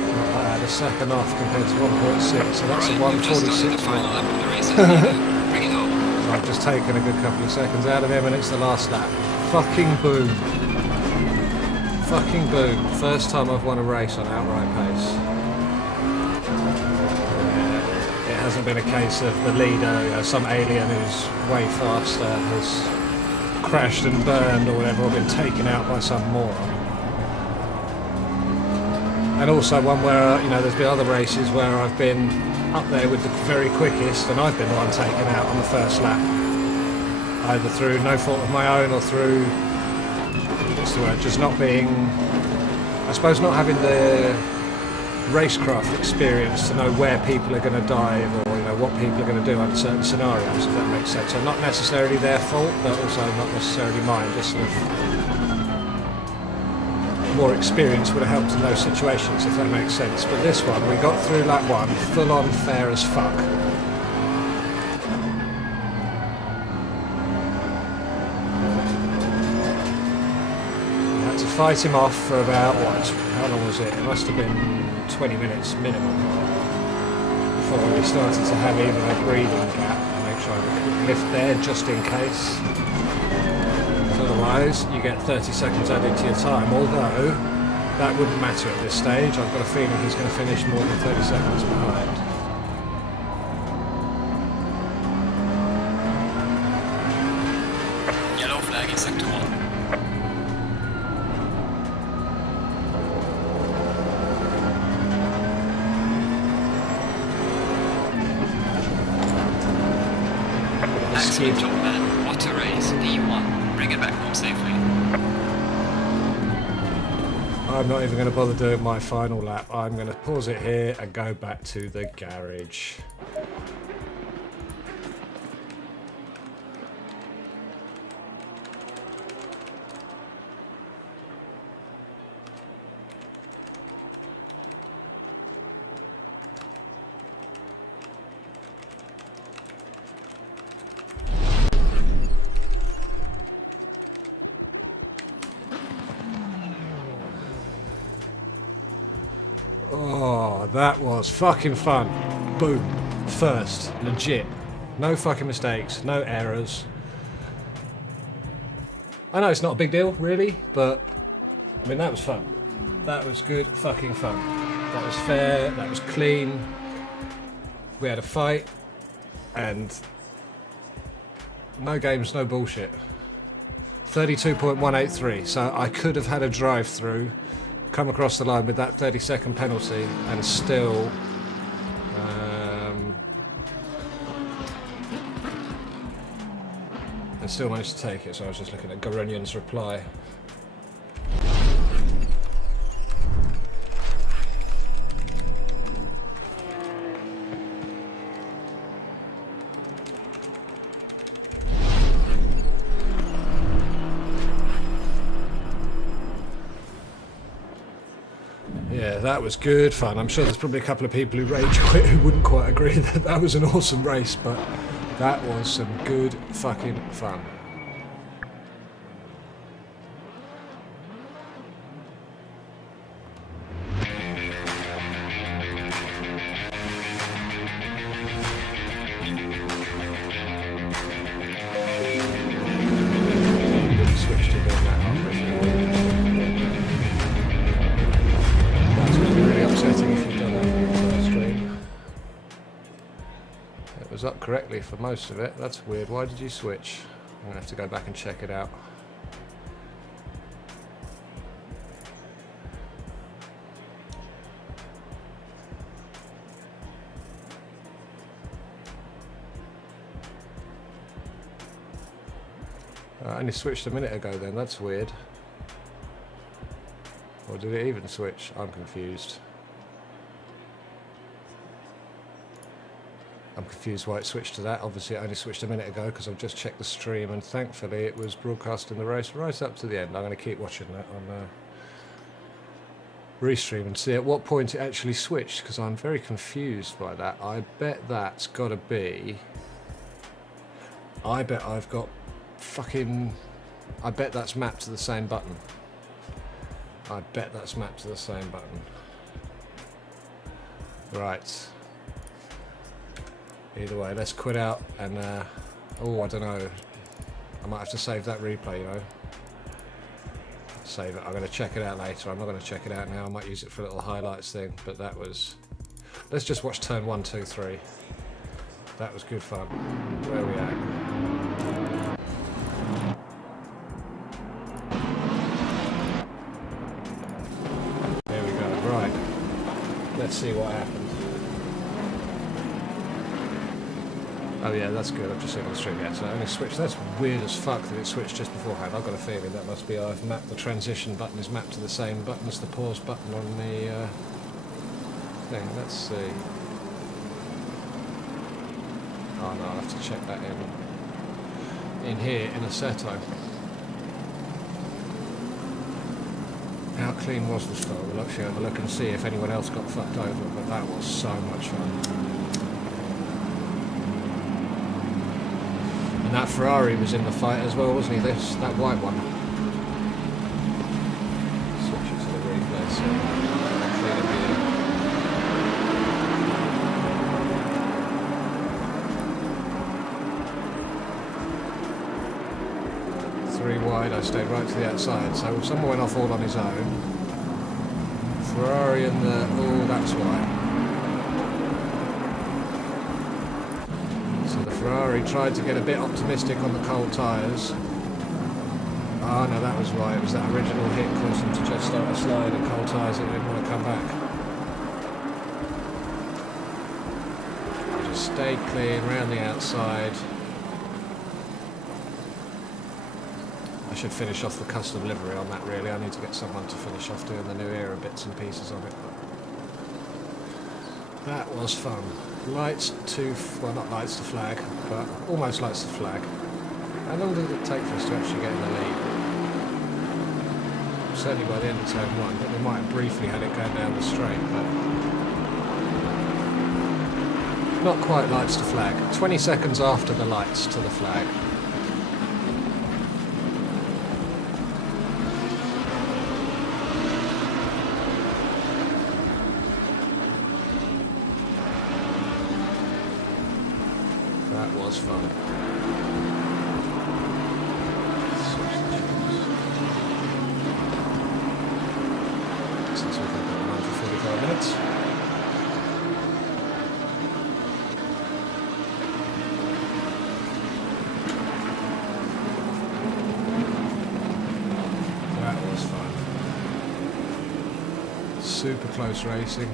Not bad, a second off compared to 1.6, so that's a 146 mile. So I've just taken a good couple of seconds out of him and it's the last lap. Fucking boom. Fucking boom. First time I've won a race on outright pace. It hasn't been a case of the leader, some alien who's way faster has crashed and burned or whatever, or been taken out by some moron. And also one where, you know, there's been other races where I've been up there with the very quickest and I've been the one taken out on the first lap. Either through no fault of my own or through, what's the word, just not being, I suppose not having the racecraft experience to know where people are going to dive or, you know, what people are going to do under certain scenarios, if that makes sense. So not necessarily their fault, but also not necessarily mine, just sort of more experience would have helped in those situations, if that makes sense. But this one, we got through lap 1, full on fair as fuck. We had to fight him off for about, what, how long was it? It must have been 20 minutes minimum before we started to have even a breathing gap and make sure I could lift there just in case. Otherwise, you get 30 seconds added to your time, although that wouldn't matter at this stage. I've got a feeling he's going to finish more than 30 seconds behind. Yellow flag in sector 1. Excellent job, man. What a race. D1. Bring it back home safely. I'm not even going to bother doing my final lap. I'm going to pause it here and go back to the garage. Oh, that was fucking fun. Boom. First. Legit. No fucking mistakes. No errors. I know it's not a big deal, really, but I mean, that was fun. That was good fucking fun. That was fair. That was clean. We had a fight. And no games, no bullshit. 32.183. So I could have had a drive-through, come across the line with that 30-second penalty and still managed to take it. So I was just looking at Garunyan's reply. Yeah, that was good fun. I'm sure there's probably a couple of people who rage quit who wouldn't quite agree that that was an awesome race, but that was some good fucking fun. Up correctly for most of it. That's weird. Why did you switch? I'm gonna have to go back and check it out. I only switched a minute ago then. That's weird. Or did it even switch? I'm confused. I'm confused why it switched to that. Obviously it only switched a minute ago because I've just checked the stream and thankfully it was broadcasting the race right up to the end. I'm going to keep watching that on restream and see at what point it actually switched because I'm very confused by that. I bet that's got to be... I bet I've got fucking... I bet that's mapped to the same button. I bet that's mapped to the same button. Right. Either way, let's quit out and, oh, I don't know. I might have to save that replay, you know. Save it. I'm going to check it out later. I'm not going to check it out now. I might use it for a little highlights thing, but that was... Let's just watch turn 1, 2, 3. That was good fun. Where are we at? There we go. Right. Let's see what happened. Oh yeah, that's good. I've just seen on the stream. Yeah, so I only switched. That's weird as fuck that it switched just beforehand. I've got a feeling that must be I've mapped the transition button is mapped to the same button as the pause button on the thing. Let's see. Oh no, I'll have to check that in here in Assetto. How clean was the start? We'll actually have a look and see if anyone else got fucked over, but that was so much fun. And that Ferrari was in the fight as well, wasn't he? That white one. Switch it to the replay, so clean a video. 3 wide, I stayed right to the outside, so someone went off all on his own. Ferrari and the... oh, that's why. Ferrari tried to get a bit optimistic on the cold tyres. Oh no, that was why. It was that original hit caused him to just start a slide and cold tyres and didn't want to come back. Just stayed clean around the outside. I should finish off the custom livery on that really. I need to get someone to finish off doing the new era bits and pieces on it. That was fun. Lights to, well not lights to flag, but almost lights to flag. How long did it take for us to actually get in the lead? Certainly by the end of turn 1, I think we might have briefly had it going down the straight, but not quite lights to flag. 20 seconds after the lights to the flag. Fun. Since we've got them on for 45 minutes. That was fun. Super close racing.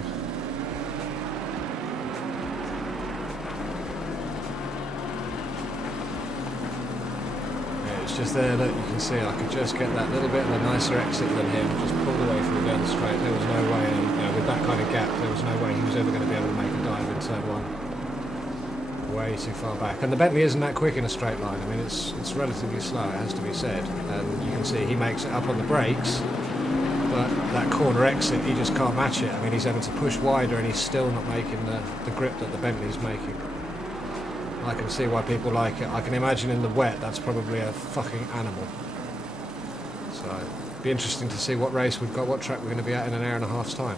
Just there that you can see I could just get that little bit of a nicer exit than him, just pulled away from the down the straight. There was no way, with that kind of gap, there was no way he was ever going to be able to make a dive in turn 1. Way too far back. And the Bentley isn't that quick in a straight line. I mean, it's relatively slow, it has to be said. And you can see he makes it up on the brakes, but that corner exit, he just can't match it. I mean, he's having to push wider and he's still not making the grip that the Bentley's making. I can see why people like it. I can imagine in the wet that's probably a fucking animal. So it'd be interesting to see what race we've got, what track we're going to be at in an hour and a half's time.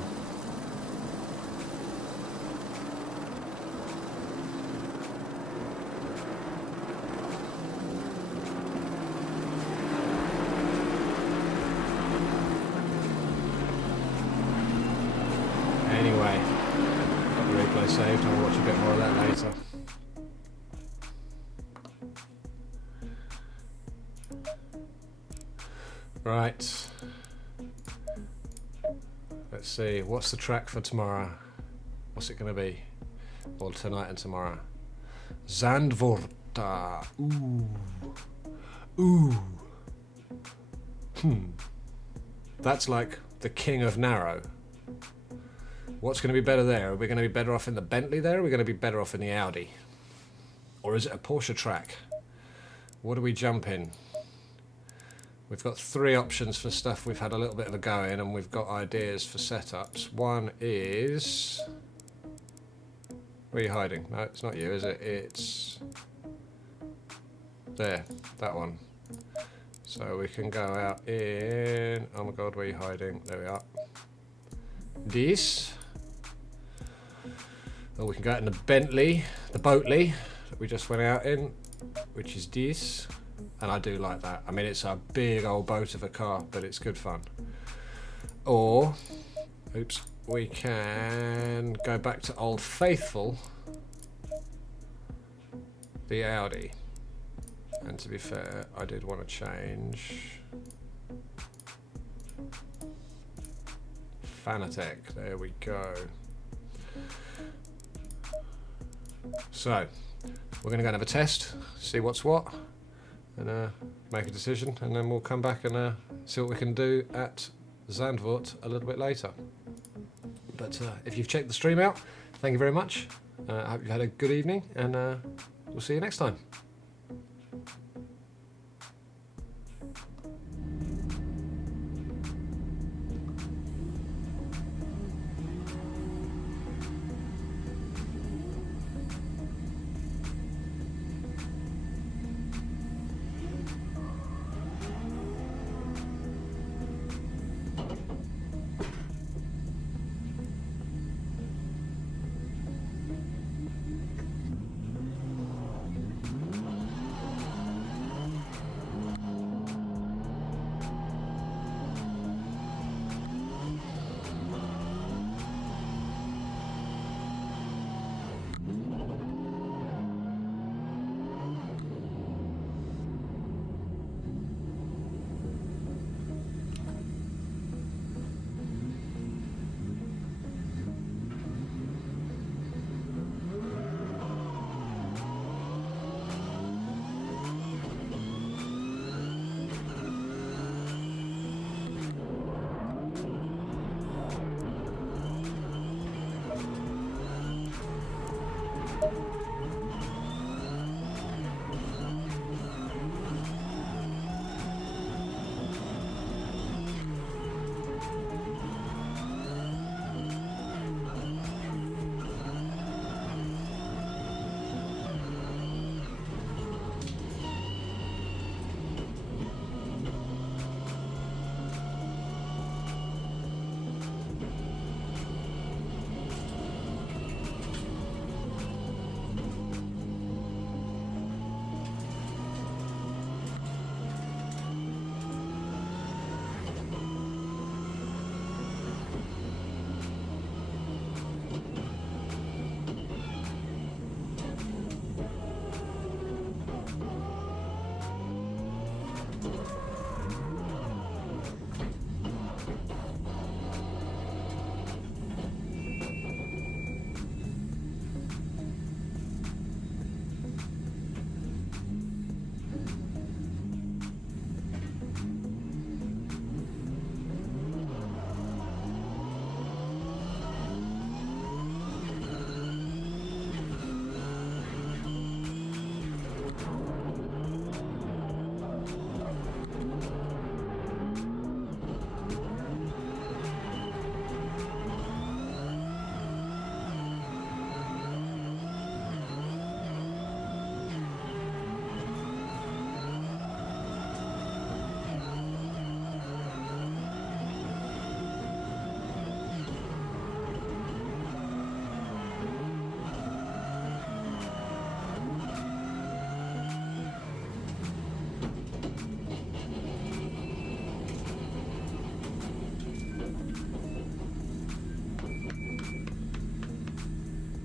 Anyway, got the replay saved. I'll watch a bit more of that later. Right, let's see, what's the track for tomorrow? What's it going to be? Well, tonight and tomorrow. Zandvoorta. Ooh. That's like the king of narrow. What's going to be better there? Are we going to be better off in the Bentley there? Or are we going to be better off in the Audi? Or is it a Porsche track? What do we jump in? We've got 3 options for stuff we've had a little bit of a go in, and we've got ideas for setups. One is... where are you hiding? No, it's not you, is it? It's... there, that one. So we can go out in... oh my god, where are you hiding? There we are. This. Or we can go out in the Bentley, the Boatley, that we just went out in, which is this. And I do like that. I mean, it's a big old boat of a car, but it's good fun. Or, oops, we can go back to Old Faithful, the Audi. And to be fair, I did want to change Fanatec. There we go. So we're going to go and have a test, see what's what, and make a decision, and then we'll come back and see what we can do at Zandvoort a little bit later. But if you've checked the stream out, thank you very much. I hope you've had a good evening, and we'll see you next time.